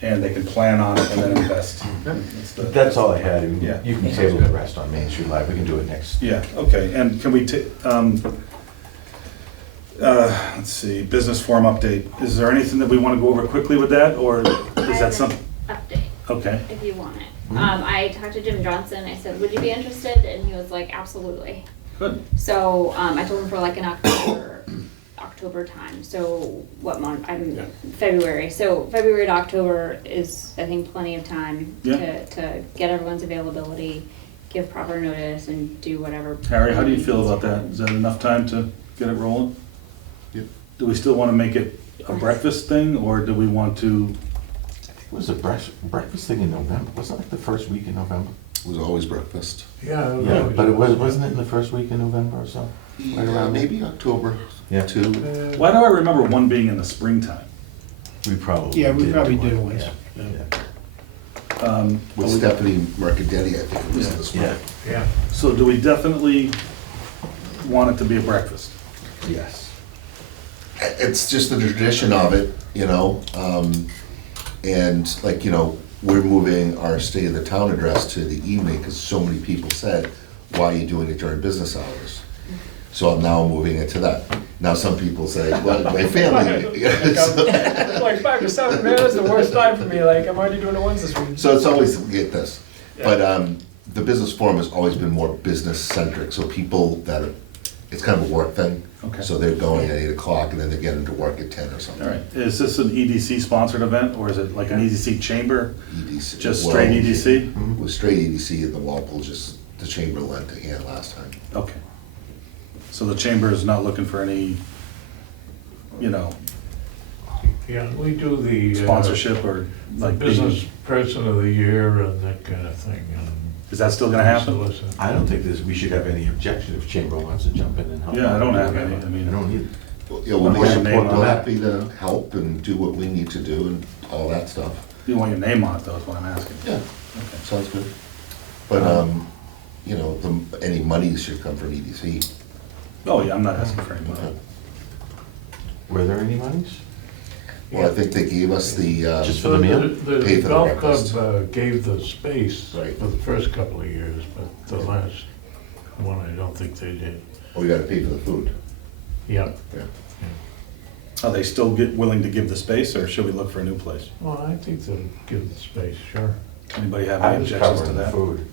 and they can plan on it and then invest. That's all I had. Yeah. You can table the rest on Main Street Live, we can do it next. Yeah, okay, and can we let's see, business forum update. Is there anything that we want to go over quickly with that, or I is that have something? an update, Okay, if you want it. Mm-hmm. I talked to Jim Johnson, I said, would you be interested? And he was like, absolutely. good. So, I told him for like an October time, so what month, Yeah. February. So February to October is, I think, plenty of time Yeah. to get everyone's availability, give proper notice and do whatever. Harry, how do you feel about that? Is that enough time to get it rolling? Yep. Do we still want to make it a breakfast thing, or do we want to? It was a breakfast thing in November, wasn't it like the first week in November? It was always breakfast. Yeah. Yeah, but wasn't it in the first week in November or so? Right around there? Maybe October Yeah. 2. Why do I remember one being in the springtime? We probably Yeah, we did probably twice. did once. Yeah. Yeah. With Stephanie Mercadetti, I think it was this Yeah. one. Yeah. So do we definitely want it to be a breakfast? Yes. It's just the tradition of it, you know, and like, you know, we're moving our state of the town address to the evening because so many people said, why are you doing it during business hours? So I'm now moving it to that. Now some people say, well, my family. Like 5 to 7, man, that's the worst time for me, like, I'm already doing the ones this week. So it's always, get this, but the business forum has always been more business centric, so people that are, it's kind of a work thing. Okay. So they're going at 8 o'clock and then they're getting to work at 10 or something. All right, is this an EDC sponsored event, or is it like an EDC chamber, EDC. just well, straight EDC? It was straight EDC and the Walpole, just the chamber lent a hand last time. Okay. So the chamber is not looking for any, you know, Yeah, we do the. sponsorship or The like business person of the year and that kind of thing. And is that still gonna happen? solicit. I don't think we should have any objection if Chamber wants to jump in and help. Yeah, I don't have any, I I mean. don't either. Well, yeah, we'll Wanna be put your name on we're that? happy to help and do what we need to do and all that stuff. You want your name on it though, is what I'm asking. Yeah, Okay. sounds good. But, you know, any money should come from EDC. Oh, yeah, I'm not asking for any money. Okay. Were there any monies? Well, I think they gave us the, Just for the meal? The Pay for the golf breakfast. club gave the space Right. for the first couple of years, but the last one, I don't think they did. we gotta pay for the food. Yeah, Yeah. Are they still willing to give the space, or should we look for a new place? well, I think they'll give the space, sure. Anybody have I any was objections to covering the that? food.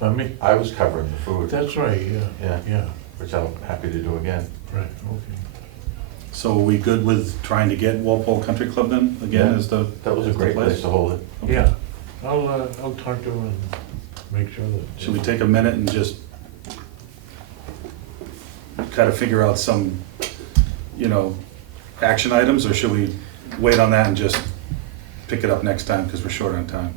Pardon me? I was covering the food, That's right, yeah, Yeah. yeah, which I'm happy to do again. right, okay. So are we good with trying to get Walpole Country Club then, again, Yeah. as the? That was a as the great place to hold it. Okay. Yeah, I'll talk to him and make sure that. Should we take a minute and just kind of figure out some, you know, action items, or should we wait on that and just pick it up next time, because we're short on time?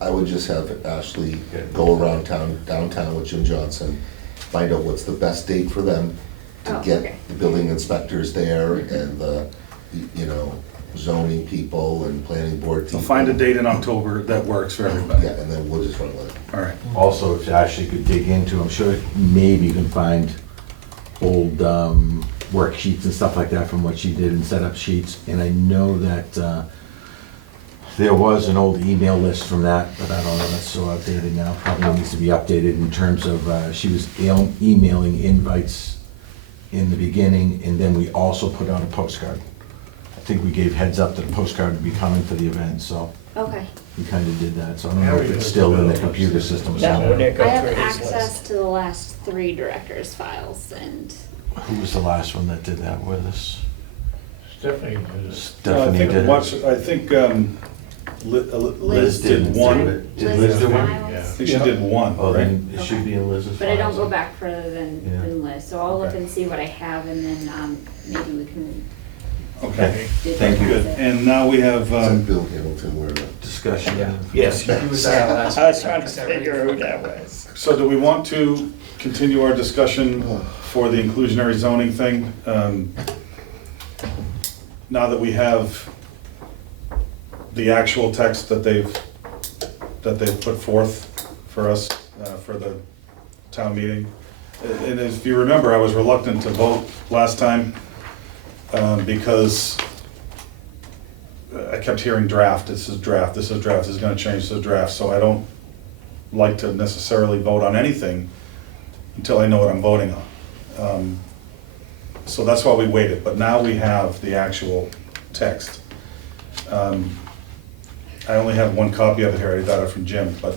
I would just have Ashley go around downtown with Jim Johnson, find out what's the best date for them to Oh, okay. get the building inspectors there and the, you know, zoning people and planning board So people. find a date in October that works for everybody. Yeah, and then we'll just run with it. All right. Also, if Ashley could dig into, I'm sure maybe you can find old worksheets and stuff like that from what she did and set up sheets. And I know that there was an old email list from that, but I don't know, that's so outdated now. Probably needs to be updated in terms of, she was emailing invites in the beginning, and then we also put out a postcard. I think we gave heads up that a postcard would be coming to the event, so Okay. we kind of did that. So I don't know if it's still in the computer system That somewhere. would go I have through his access list. to the last 3 directors' files, and Who was the last one that did that with us? Stephanie did it. Stephanie did it. I think Liz did one. Did Liz do one? files. Yeah. I think she did one, Oh, right? then it should be in Liz's But I don't files. go back further than Liz, so I'll look Okay. and see what I have, and then maybe we can Okay, Thank you. good. digitize it. And now we have, Is that Bill Hamilton, where, Discussion. Yes, He was there last I was week. trying to figure who that was. so do we want to continue our discussion for the inclusionary zoning thing? Now that we have the actual text that they've put forth for us, for the town meeting. And if you remember, I was reluctant to vote last time, because I kept hearing draft, this is draft, this is draft, this is gonna change, this is draft, so I don't like to necessarily vote on anything until I know what I'm voting on. So that's why we waited, but now we have the actual text. I only have one copy of it here, I got it from Jim, but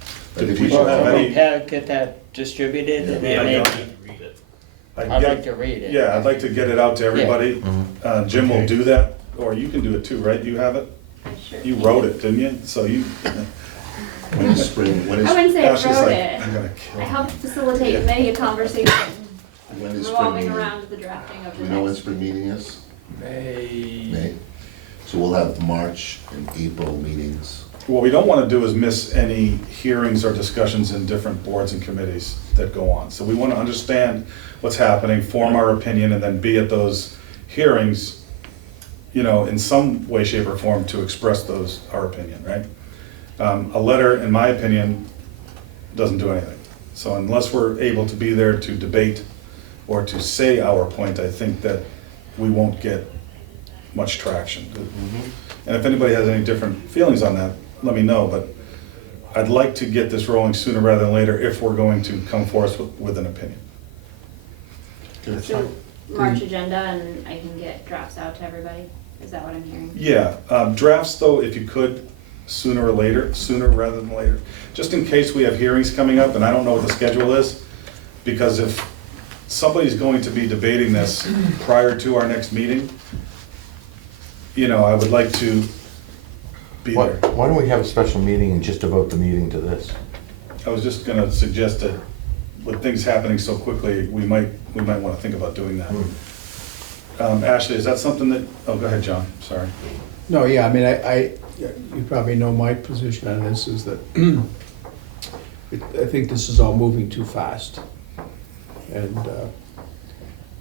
I think Do we people should have have any- Get that distributed and Yeah, then I maybe, got I'd like to read it. Yeah, I'd like to get it out to everybody. Jim will Okay. do that, or you can do it too, right? You have it? You wrote it, didn't you? So you. when is spring, when I is, wouldn't say I Ashley's wrote like, it. I'm gonna kill I him. helped facilitate many a conversation when is spring revolving meeting? around the drafting of Do the we know when next. spring meeting is? May. May? So we'll have March and April meetings. What we don't want to do is miss any hearings or discussions in different boards and committees that go on. So we want to understand what's happening, form our opinion, and then be at those hearings you know, in some way, shape, or form to express our opinion, right? A letter, in my opinion, doesn't do anything. So unless we're able to be there to debate or to say our point, I think that we won't get much traction. And if anybody has any different feelings on that, let me know, but I'd like to get this rolling sooner rather than later if we're going to come forth with an opinion. So March agenda, and I can get drafts out to everybody? Is that what I'm hearing? Yeah, drafts though, if you could, sooner rather than later. Just in case we have hearings coming up, and I don't know what the schedule is, because if somebody's going to be debating this prior to our next meeting, you know, I would like to be Why there. why don't we have a special meeting and just devote the meeting to this? I was just gonna suggest that with things happening so quickly, we might wanna think about doing that. Ashley, is that something that, oh, go ahead, John, sorry. No, yeah, I mean, you probably know my position on this is that I think this is all moving too fast. And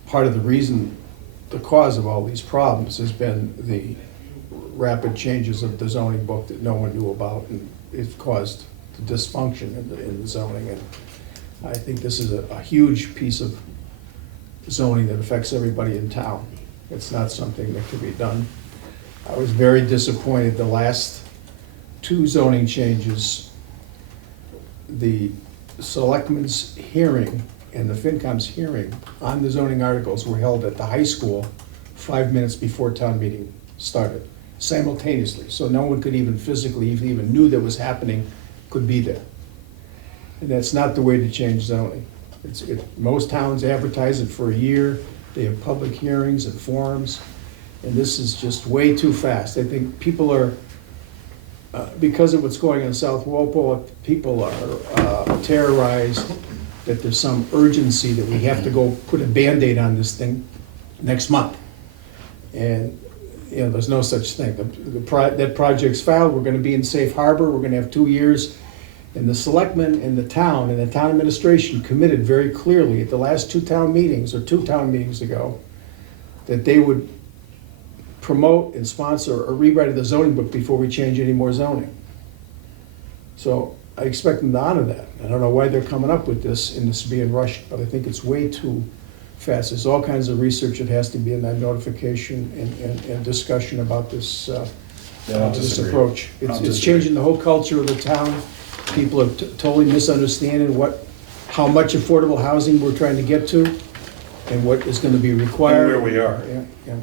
part of the reason, the cause of all these problems has been the rapid changes of the zoning book that no one knew about, and it's caused the dysfunction in the zoning. And I think this is a huge piece of zoning that affects everybody in town. It's not something that can be done. I was very disappointed the last two zoning changes. The selectmen's hearing and the FinCom's hearing on the zoning articles were held at the high school 5 minutes before town meeting started, simultaneously. So no one could even physically, if they even knew that was happening, could be there. And that's not the way to change zoning. Most towns advertise it for a year. They have public hearings and forums. And this is just way too fast. I think people are, because of what's going on in South Walpole, people are terrorized that there's some urgency that we have to go put a Band-Aid on this thing next month. And, you know, there's no such thing. That project's filed, we're gonna be in safe harbor, we're gonna have 2 years. And the selectmen and the town administration committed very clearly at the last two town meetings ago, that they would promote and sponsor a rewrite of the zoning book before we change any more zoning. So I expect them to honor that. I don't know why they're coming up with this and this being rushed, but I think it's way too fast. There's all kinds of research that has to be in that notification and discussion about this, this approach. It's changing the whole culture of the town. People are totally misunderstanding how much affordable housing we're trying to get to and what is gonna be required. And where we are. Yeah.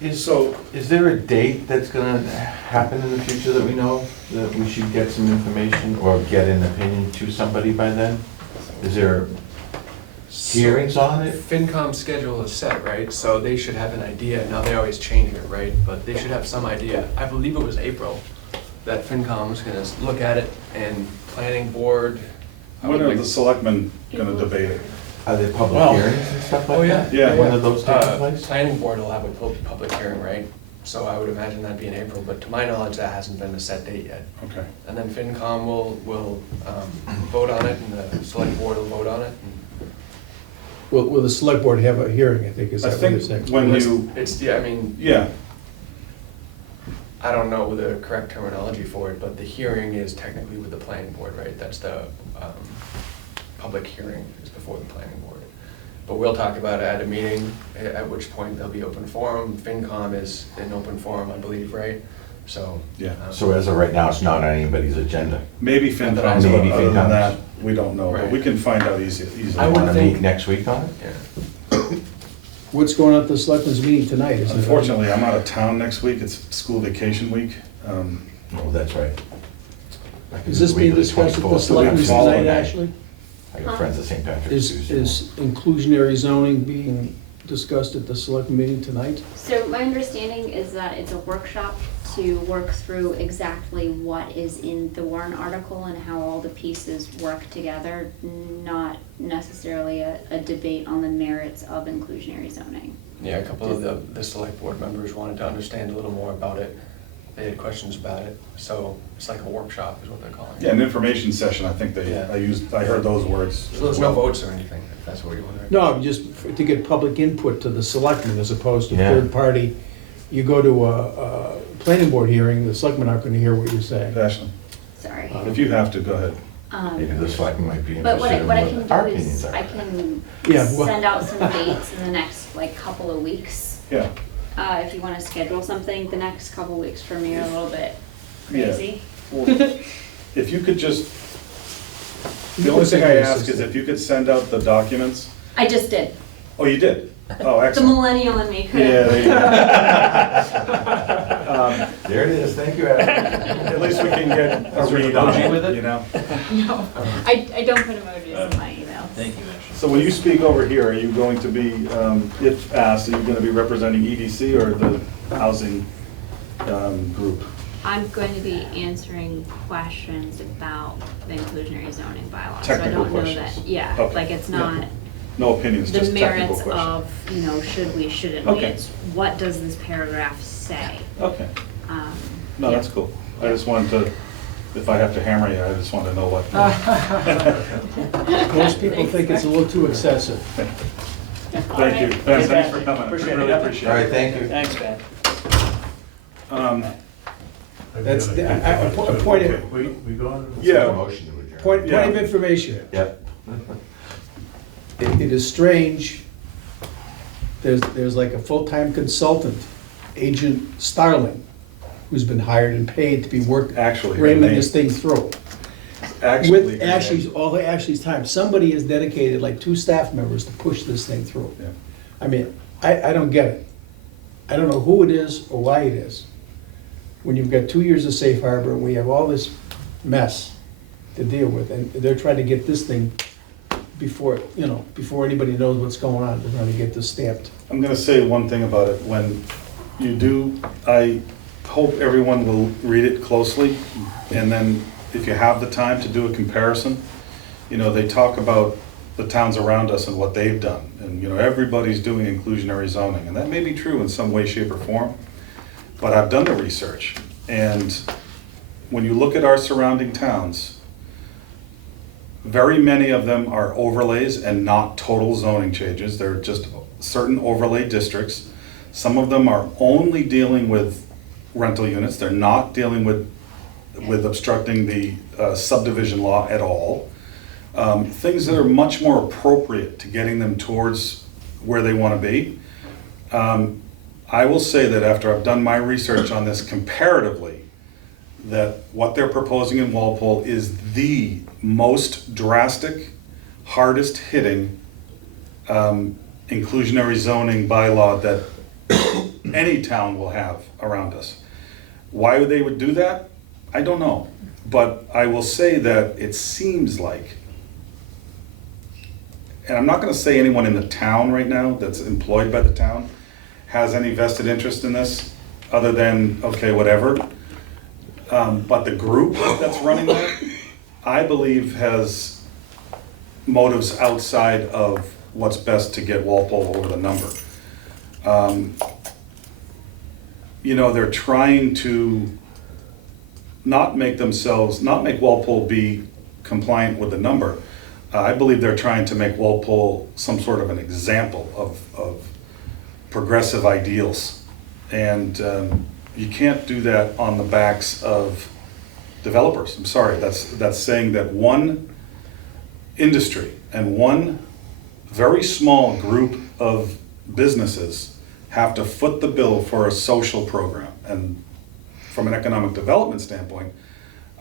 Is there a date that's gonna happen in the future that we know, that we should get some information or get an opinion to somebody by then? Is there hearings on it? FinCom's schedule is set, right? So they should have an idea. Now, they always change it, right? But they should have some idea. I believe it was April that FinCom's gonna look at it, and planning board. When are the selectmen gonna debate it? Are there public Well, hearings and stuff like oh, that? yeah. When are those taking place? Planning board will have a public hearing, right? So I would imagine that'd be in April, but to my knowledge, that hasn't been a set date yet. Okay. And then FinCom will vote on it, and the select board will vote on it. Will the select board have a hearing, I think, is I that what think you're saying? when you, Yeah, I mean, yeah, I don't know the correct terminology for it, but the hearing is technically with the planning board, right? That's the public hearing is before the planning board. But we'll talk about it at a meeting, at which point there'll be open forum. FinCom is an open forum, I believe, right? So. Yeah. So as of right now, it's not on anybody's agenda. maybe Not that I FinCom's, know but of. other than FinCom's. that, we don't know, but Right. we can find out easily. I would Wanna think- meet next week on it? Yeah. What's going on at the selectmen's meeting tonight? Is it- Unfortunately, I'm out of town next week, it's school vacation week. Oh, that's right. I can Is do this the week being of the discussed at the 24th, the week selectmen's following tonight, that. Ashley? I got friends at St. Patrick's Tuesday. Is inclusionary zoning being discussed at the select meeting tonight? So my understanding is that it's a workshop to work through exactly what is in the warrant article and how all the pieces work together, not necessarily a debate on the merits of inclusionary zoning. Yeah, a couple of the select board members wanted to understand a little more about it. They had questions about it, so it's like a workshop is what they're calling it. Yeah, an information session, I think Yeah. I heard those words. So there's no votes or anything, if that's what you're wondering. No, just to get public input to the selectmen as opposed to Yeah. third-party you go to a planning board hearing, the selectmen aren't gonna hear what you're saying. Ashley, Sorry. if you have to, go ahead. Maybe the selectmen might be But what interested I in can what our do opinions is, are. I can Yeah, well- send out some dates in the next, like, couple of weeks. Yeah. If you wanna schedule something, the next couple of weeks for me are a little bit Yeah. crazy. Well, if you could just, the only thing I ask is if you could send out the documents. I just did. Oh, you did? Oh, The excellent. millennial in me Yeah, couldn't. there you go. There it is, thank you, Adam. At least we can get a read on it, you know? No, I don't put emojis in my emails. Thank you, Ashley. So when you speak over here, are you going to be, if asked, are you gonna be representing EDC or the housing group? I'm going to be answering questions about the inclusionary zoning bylaw. Technical So I don't know questions. that, yeah, Okay. like it's Yeah. not No opinions, the just technical merits questions. of, you know, should we, shouldn't we? Okay. It's what does this paragraph say? Okay, Um, no, yeah. that's cool. I just wanted to, if I have to hammer you, I just want to know what. Most people think it's a little too excessive. Thank you. Ben, thanks for coming. Appreciate it. Really appreciate All it. right, thank you. Thanks, Ben. That's, I've the- got a point Okay. of, We going? Yeah. Motion to adjourn. point of information. Yep. It is strange, there's like a full-time consultant, Agent Starling, who's been hired and paid to be Actually, her ramming name- this thing through. Actually. With all Ashley's time, somebody has dedicated like 2 staff members to push this thing through. Yeah. I mean, I don't get it. I don't know who it is or why it is. When you've got 2 years of safe harbor and we have all this mess to deal with, and they're trying to get this thing before, before anybody knows what's going on, they're trying to get this stamped. I'm gonna say one thing about it. When you do, I hope everyone will read it closely, and then if you have the time to do a comparison, they talk about the towns around us and what they've done. And, everybody's doing inclusionary zoning, and that may be true in some way, shape, or form, but I've done the research. And when you look at our surrounding towns, very many of them are overlays and not total zoning changes. They're just certain overlay districts. Some of them are only dealing with rental units. They're not dealing with obstructing the subdivision law at all. Things that are much more appropriate to getting them towards where they want to be. I will say that after I've done my research on this comparatively, that what they're proposing in Walpole is the most drastic, hardest hitting inclusionary zoning bylaw that any town will have around us. Why they would do that? I don't know. But I will say that it seems like, and I'm not gonna say anyone in the town right now that's employed by the town has any vested interest in this, other than, okay, whatever. But the group that's running that, I believe has motives outside of what's best to get Walpole over the number. They're trying to not make Walpole be compliant with the number. I believe they're trying to make Walpole some sort of an example of progressive ideals. And you can't do that on the backs of developers. I'm sorry, that's saying that one industry and one very small group of businesses have to foot the bill for a social program. And from an economic development standpoint,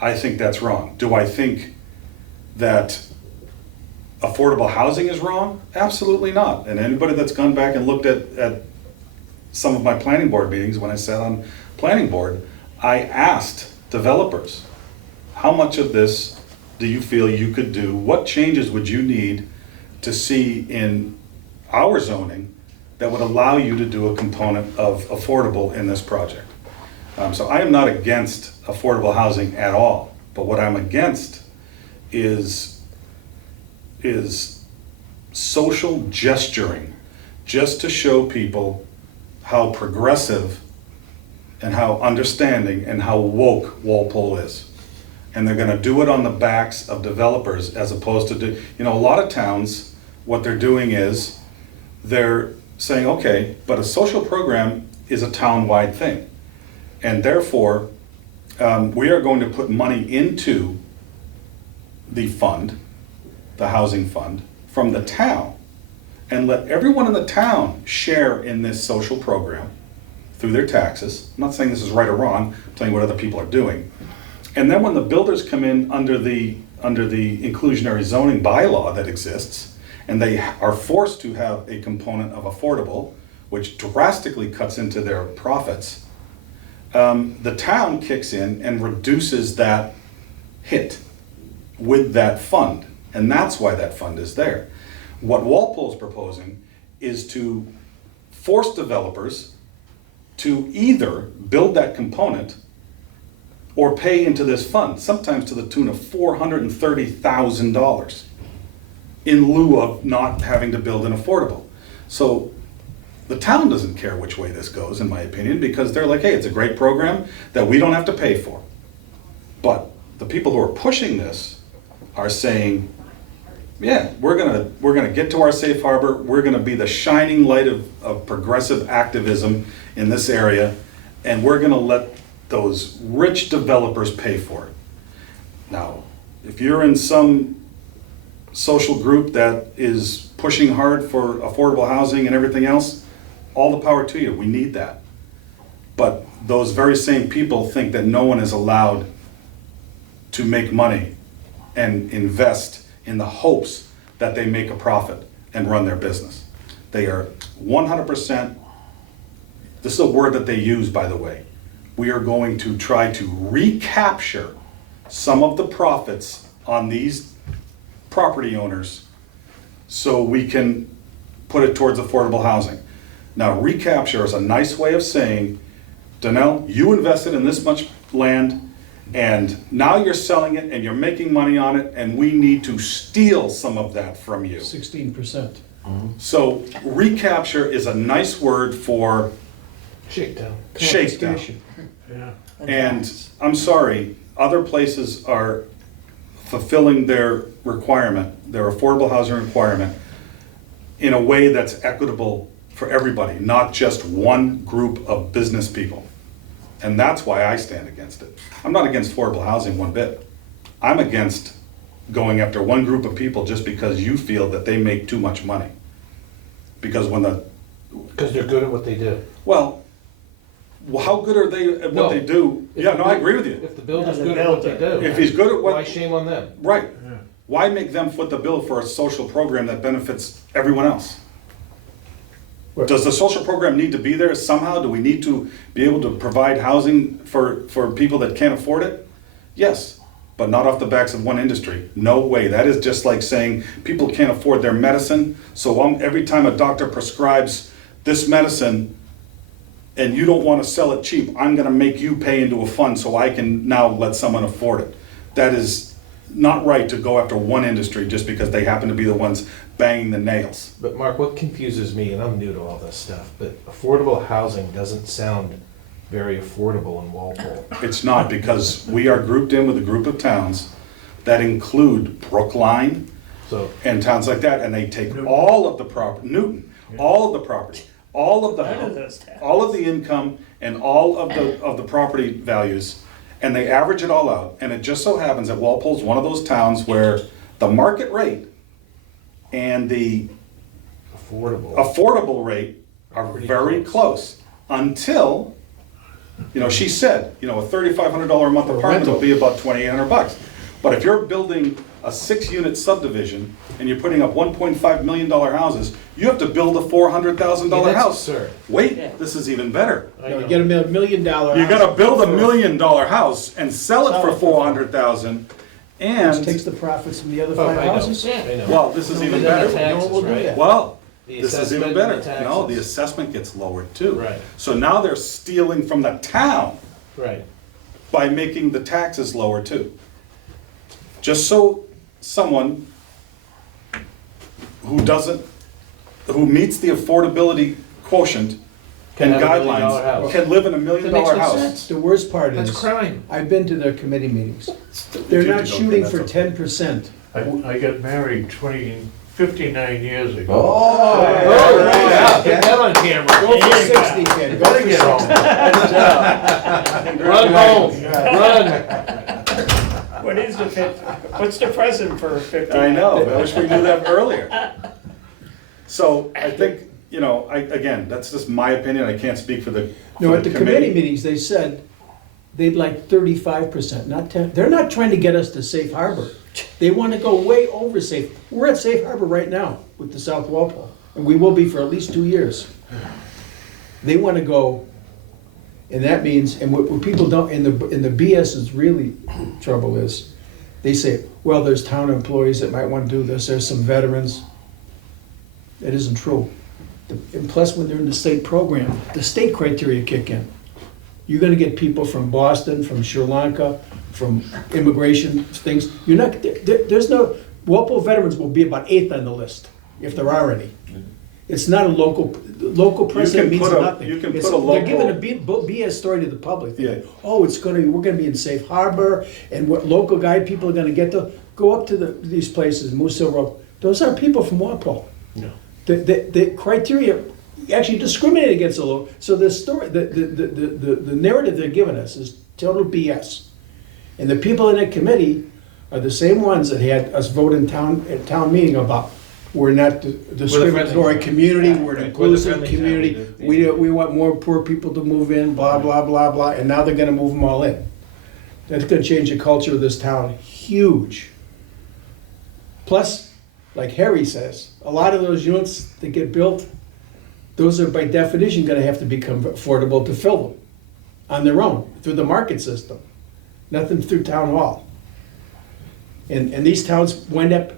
I think that's wrong. Do I think that affordable housing is wrong? Absolutely not. And anybody that's gone back and looked at some of my planning board meetings, when I sat on planning board, I asked developers, how much of this do you feel you could do? What changes would you need to see in our zoning that would allow you to do a component of affordable in this project? So I am not against affordable housing at all, but what I'm against is social gesturing just to show people how progressive and how understanding and how woke Walpole is. And they're gonna do it on the backs of developers as opposed to, a lot of towns, what they're doing is they're saying, okay, but a social program is a town-wide thing. And therefore, we are going to put money into the fund, the housing fund, from the town, and let everyone in the town share in this social program through their taxes. I'm not saying this is right or wrong, I'm telling you what other people are doing. And then when the builders come in under the inclusionary zoning bylaw that exists, and they are forced to have a component of affordable, which drastically cuts into their profits, the town kicks in and reduces that hit with that fund. And that's why that fund is there. What Walpole's proposing is to force developers to either build that component or pay into this fund, sometimes to the tune of $430,000 in lieu of not having to build an affordable. So the town doesn't care which way this goes, in my opinion, because they're like, hey, it's a great program that we don't have to pay for. But the people who are pushing this are saying, yeah, we're gonna get to our safe harbor, we're gonna be the shining light of progressive activism in this area, and we're gonna let those rich developers pay for it. Now, if you're in some social group that is pushing hard for affordable housing and everything else, all the power to you, we need that. But those very same people think that no one is allowed to make money and invest in the hopes that they make a profit and run their business. They are 100%, this is a word that they use, by the way, we are going to try to recapture some of the profits on these property owners so we can put it towards affordable housing. Now, recapture is a nice way of saying, Donnell, you invested in this much land, and now you're selling it and you're making money on it, and we need to steal some of that from you. 16%. So recapture is a nice word for Shakedown. shakedown. Confiscation. Yeah. And I'm sorry, other places are fulfilling their requirement, their affordable housing requirement, in a way that's equitable for everybody, not just one group of business people. And that's why I stand against it. I'm not against affordable housing one bit. I'm against going after one group of people just because you feel that they make too much money. Because when Because they're good at what they do. well, how good are they at what No. they do? If Yeah, the no, I buil- agree with you. If the builder's Yeah, the good at what they do. If he's good at Why what, shame on them? right. Yeah. Why make them foot the bill for a social program that benefits everyone else? Does the social program need to be there somehow? Do we need to be able to provide housing for people that can't afford it? Yes, but not off the backs of one industry. No way. That is just like saying people can't afford their medicine, so every time a doctor prescribes this medicine and you don't want to sell it cheap, I'm gonna make you pay into a fund so I can now let someone afford it. That is not right to go after one industry just because they happen to be the ones banging the nails. But Mark, what confuses me, and I'm new to all this stuff, but affordable housing doesn't sound very affordable in Walpole. It's not, because we are grouped in with a group of towns that include Brookline So, and towns like that, and they take all of the property, Newton, all of the property, all of the income and all of the property values, and they average it all out. And it just so happens that Walpole's one of those towns where the market rate and the affordable rate are Pretty very close until, she said, a $3,500 a month apartment will be about $2,800. But if you're building a 6-unit subdivision and you're putting up $1.5 million houses, you have to build a $400,000 Yeah, that's house. absurd. Wait, this is even better. You get $1 million. You gotta build $1 million house and sell it for $400,000, Which takes and, the profits from the other Oh, 5 I know, houses. I know. well, this is even And then the better. taxes, we'll do right? that. Well, The this is even assessment better. and the No, the taxes. assessment gets lowered too. Right. So now they're stealing from the town Right. by making the taxes lower too. Just so someone who meets the affordability quotient Can and have $1 million guidelines house. can live in $1 million That makes no house. sense. The worst part That's is, crime. I've been to their committee meetings. If They're you not have to go, shooting then for that's okay. 10%. I got married 20 59 years ago. Oh, yeah. get that on camera. Go for 60, kid, go Gotta for get 60. home. Run home, run. What's the present for 50? I know, I wish we knew that earlier. So I think, you know, again, that's just my opinion, I can't speak for the No, for at the committee meetings, they said they'd like 35%, not 10. They're not trying to get us to safe harbor. They want to go way over safe. We're at safe harbor right now with the South Walpole, and we will be for at least 2 years. They want to go, and that means, and what people don't, and the BS is really trouble is, they say, well, there's town employees that might want to do this, there's some veterans. That isn't true. And plus, when they're in the state program, the state criteria kick in. You're gonna get people from Boston, from Sri Lanka, from immigration things. You're not, there's no, Walpole veterans will be about 8th on the list, if there are any. It's not a local president means nothing. you can It's- put a They're giving a local- BS story to the public. Yeah. Oh, we're gonna be in safe harbor, and what local guide people are gonna get to, go up to these places, Moose Hill Road. Those aren't people from Walpole. No. The criteria actually discriminate against the local, so the story, the narrative they're giving us is total BS. And the people in that committee are the same ones that had us vote at town meeting about, we're not discriminatory community, we're an inclusive community, we want more poor people to move in, blah, blah, blah, blah, and now they're gonna move them all in. That's gonna change the culture of this town, huge. Plus, like Harry says, a lot of those units that get built, those are by definition gonna have to become affordable to fill them on their own, through the market system, nothing through town hall. And these towns wind up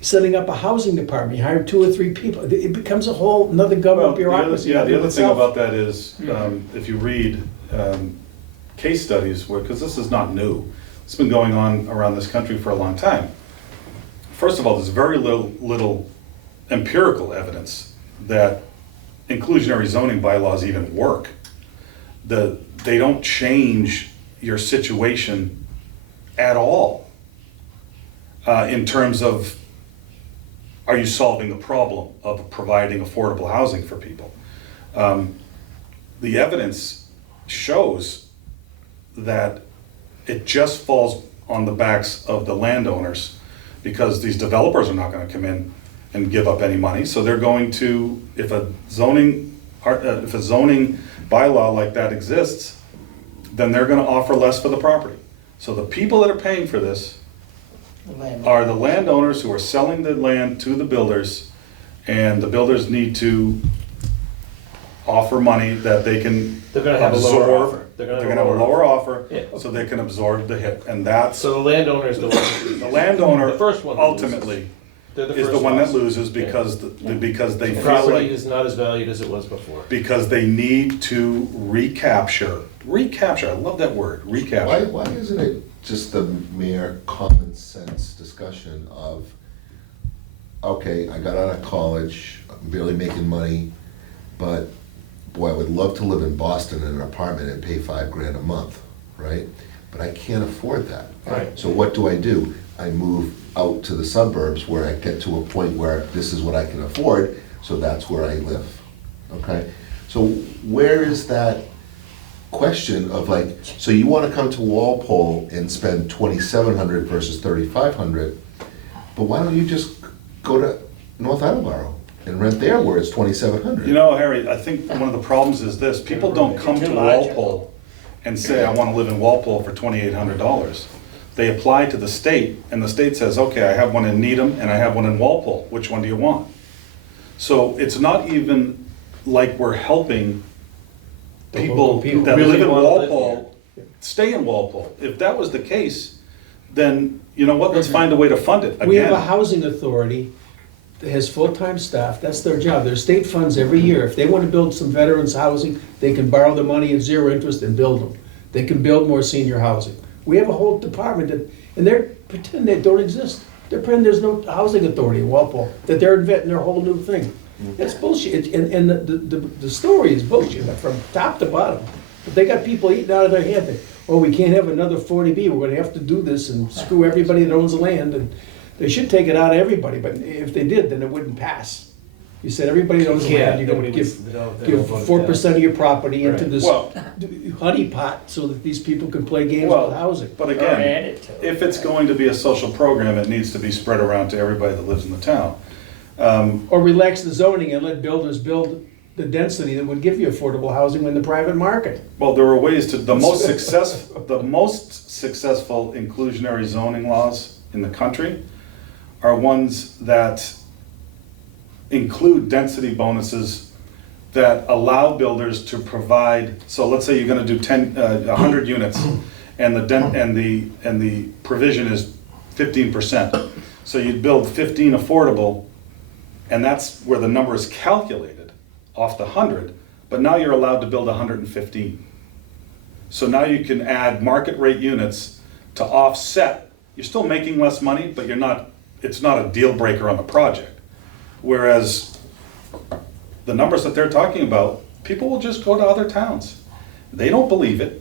setting up a housing department, you hire 2 or 3 people, it becomes a whole another government bureaucracy. Yeah, the other thing itself. about that is, if you read case studies, because this is not new, it's been going on around this country for a long time. First of all, there's very little empirical evidence that inclusionary zoning bylaws even work. They don't change your situation at all in terms of, are you solving the problem of providing affordable housing for people? The evidence shows that it just falls on the backs of the landowners, because these developers are not gonna come in and give up any money, so they're going to, if a zoning bylaw like that exists, then they're gonna offer less for the property. So the people that are paying for this are the landowners who are selling the land to the builders, and the builders need to offer money that they can They're gonna have a lower absorb. offer. They're gonna have a lower offer, Yeah. so they can absorb the hit, and that's, So the landowner is the one. the landowner The first one that loses. ultimately They're the is the first one that ones. loses Yeah. because they The feel property like, is not as valued as it was before. because they need to recapture, I love that word, recapture. Why isn't it just the mere common sense discussion of, okay, I got out of college, I'm barely making money, but boy, I would love to live in Boston in an apartment and pay $5,000 a month, right? But I can't afford that. Right. So what do? I move out to the suburbs where I get to a point where this is what I can afford, so that's where I live, okay? So where is that question of like, so you wanna come to Walpole and spend 2,700 versus 3,500, but why don't you just go to North Attleboro and rent there where it's 2,700? You know, Harry, I think one of the problems is this, people don't come to Walpole and say, I wanna live in Walpole for $2,800. They apply to the state, and the state says, okay, I have one in Needham and I have one in Walpole, which one do you want? So it's not even like we're helping The people local people that really live in wanna live Walpole stay in Walpole. If that was the case, then, you know what, let's find a way to fund it. We have a Again, housing authority that has full-time staff, that's their job, there's state funds every year. If they wanna build some veterans housing, they can borrow the money at 0 interest and build them. They can build more senior housing. We have a whole department that, and they're pretending they don't exist. They're pretending there's no housing authority in Walpole, that they're inventing their whole new thing. That's bullshit, and the story is bullshit from top to bottom. But they got people eating out of their head, oh, we can't have another 40B, we're gonna have to do this and screw everybody that owns the land, and They should take it out of everybody, but if they did, then it wouldn't pass. You said everybody owns Yeah, land, you're gonna nobody give, would- they don't vote it 4% of your property into Right. this Well- honey pot so that these people can play games Well, with housing. But Or again, add it to it. if it's going to be a social program, it needs to be spread around to everybody that lives in the town. Or relax the zoning and let builders build the density that would give you affordable housing in the private market. Well, there are ways to, the most successful inclusionary zoning laws in the country are ones that include density bonuses that allow builders to provide, so let's say you're gonna do 100 units, and the provision is 15%. So you'd build 15 affordable, and that's where the number is calculated off the 100, but now you're allowed to build 115. So now you can add market rate units to offset, you're still making less money, but it's not a deal breaker on the project. Whereas the numbers that they're talking about, people will just go to other towns. They don't believe it.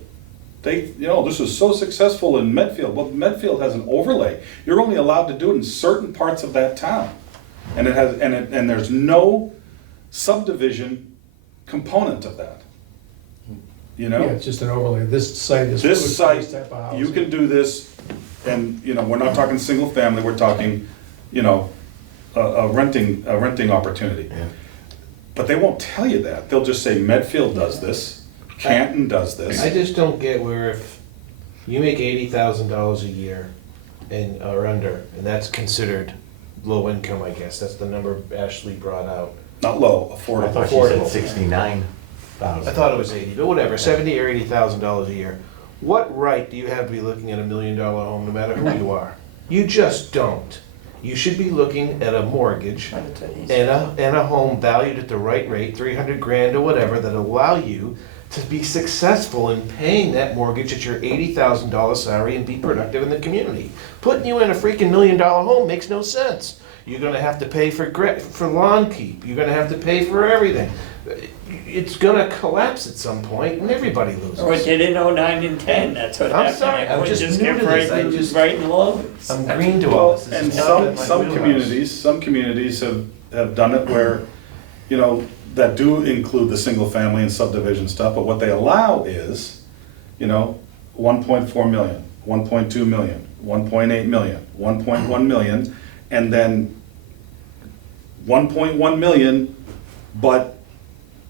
This is so successful in Medfield. Well, Medfield has an overlay. You're only allowed to do it in certain parts of that town. And and there's no subdivision component of that. You know? Yeah, it's just an overlay. This site is. This good for site, this type of housing. you can do this, and, we're not talking single family, we're talking, a renting opportunity. Yeah. But they won't tell you that. They'll just say Medfield does this, Canton does I this. just don't get where if you make $80,000 a year or under, and that's considered low income, I guess, that's the number Ashley brought out. Not low, I affordable. thought you said Affordable. 69,000. I thought it was 80, but whatever, 70 or $80,000 a year. What right do you have to be looking at $1 million home, no matter who you are? You just don't. You should be looking at a mortgage and a home valued at the right rate, 300 grand or whatever, that allow you to be successful in paying that mortgage at your $80,000 salary and be productive in the community. Putting you in a freaking $1 million home makes no sense. You're gonna have to pay for lawn keep. You're gonna have to pay for everything. It's gonna collapse at some point, and everybody loses. Or it did in 09 and 10, that's what I'm happened. sorry, I'm Everyone just new kept to this. writing loans. I'm green to all Well, this. This and is not in my some wheelhouse. communities have done it where, that do include the single family and subdivision stuff, but what they allow is, 1.4 million, 1.2 million, 1.8 million, 1.1 million, and then 1.1 million,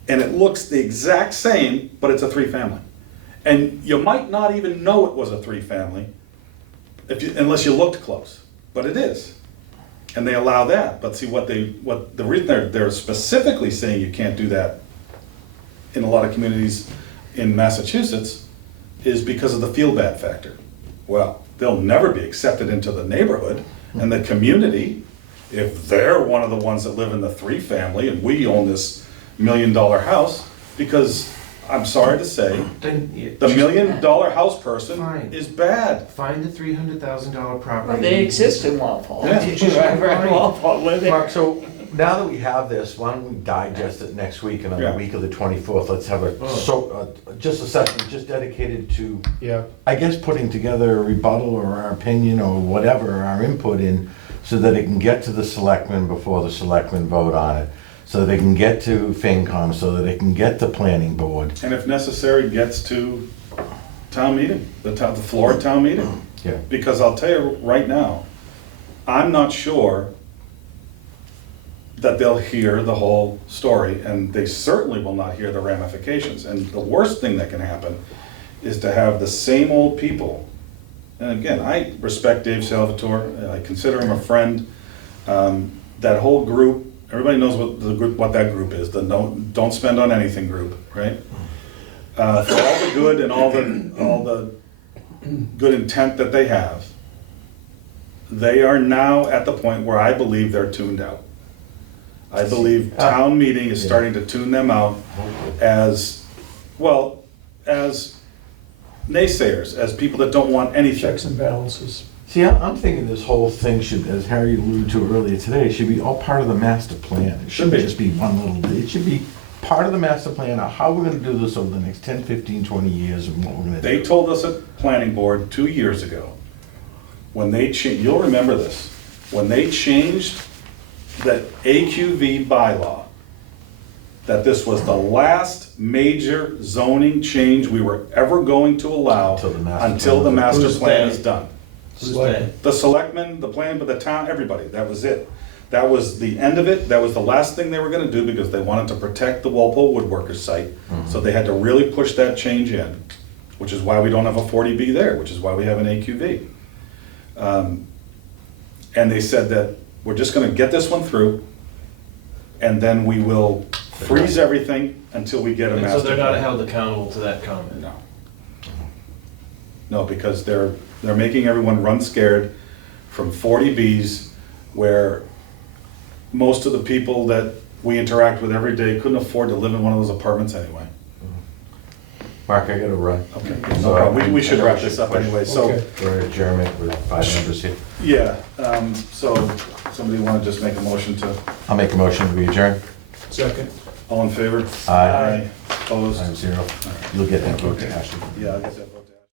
and it looks the exact same, but it's a 3-family. And you might not even know it was a 3-family unless you looked close, but it is. And they allow that, but see the reason they're specifically saying you can't do that in a lot of communities in Massachusetts is because of the feel bad factor. Well, they'll never be accepted into the neighborhood and the community if they're one of the ones that live in the 3-family and we own this $1 million house, because I'm sorry to say, Then the $1 million house person Fine. is bad. Find the $300,000 property. Well, they exist in Walpole. Yeah. Wherever in Walpole, where they. Mark, so now that we have this, why don't we digest it next week, and on the Yeah. week of the 24th, let's have just a session just dedicated to, Yeah. I guess, putting together a rebuttal or our opinion or whatever, our input in, so that it can get to the selectmen before the selectmen vote on it, so that it can get to FinCom, so that it can get to planning board. And if necessary, gets to town meeting, the floor of town meeting. Yeah. Because I'll tell you right now, I'm not sure that they'll hear the whole story, and they certainly will not hear the ramifications. And the worst thing that can happen is to have the same old people. And again, I respect Dave Salvatore, I consider him a friend. That whole group, everybody knows what that group is, the don't spend on anything group, right? For all the good and all the good intent that they have, they are now at the point where I believe they're tuned out. I believe town meeting is starting to tune them out as naysayers, as people that don't want anything. Checks and balances. See, I'm thinking this whole thing should, as Harry alluded to earlier today, should be all part of the master plan. It shouldn't Should be. just be one little, it should be part of the master plan of how we're gonna do this over the next 10, 15, 20 years and what we're gonna do. They told us at planning board 2 years ago, when they changed, you'll remember this, when they changed the AQV bylaw, that this was the last major zoning change we were ever going to allow until the master Who's plan they? is done. Who's they? The selectmen, the plan, but the town, everybody, that was it. That was the end of it, that was the last thing they were gonna do because they wanted to protect the Walpole Woodworkers site. So they had to really push that change in, which is why we don't have a 40B there, which is why we have an AQV. And they said that we're just gonna get this one through, and then we will freeze everything until we get a And master so plan. they're not held accountable to that comment? No. No, because they're making everyone run scared from 40Bs where most of the people that we interact with every day couldn't afford to live in one of those apartments anyway. Mark, I gotta run. Okay, no problem. We should wrap this up anyway, so, Okay. We're adjournment with 5 members here. yeah, so somebody wanna just make a motion to, I'll make a motion, we adjourn. Second. all in favor? Aye. Opposed? 5-0. You'll get that vote to Ashley. Yeah, I guess that vote.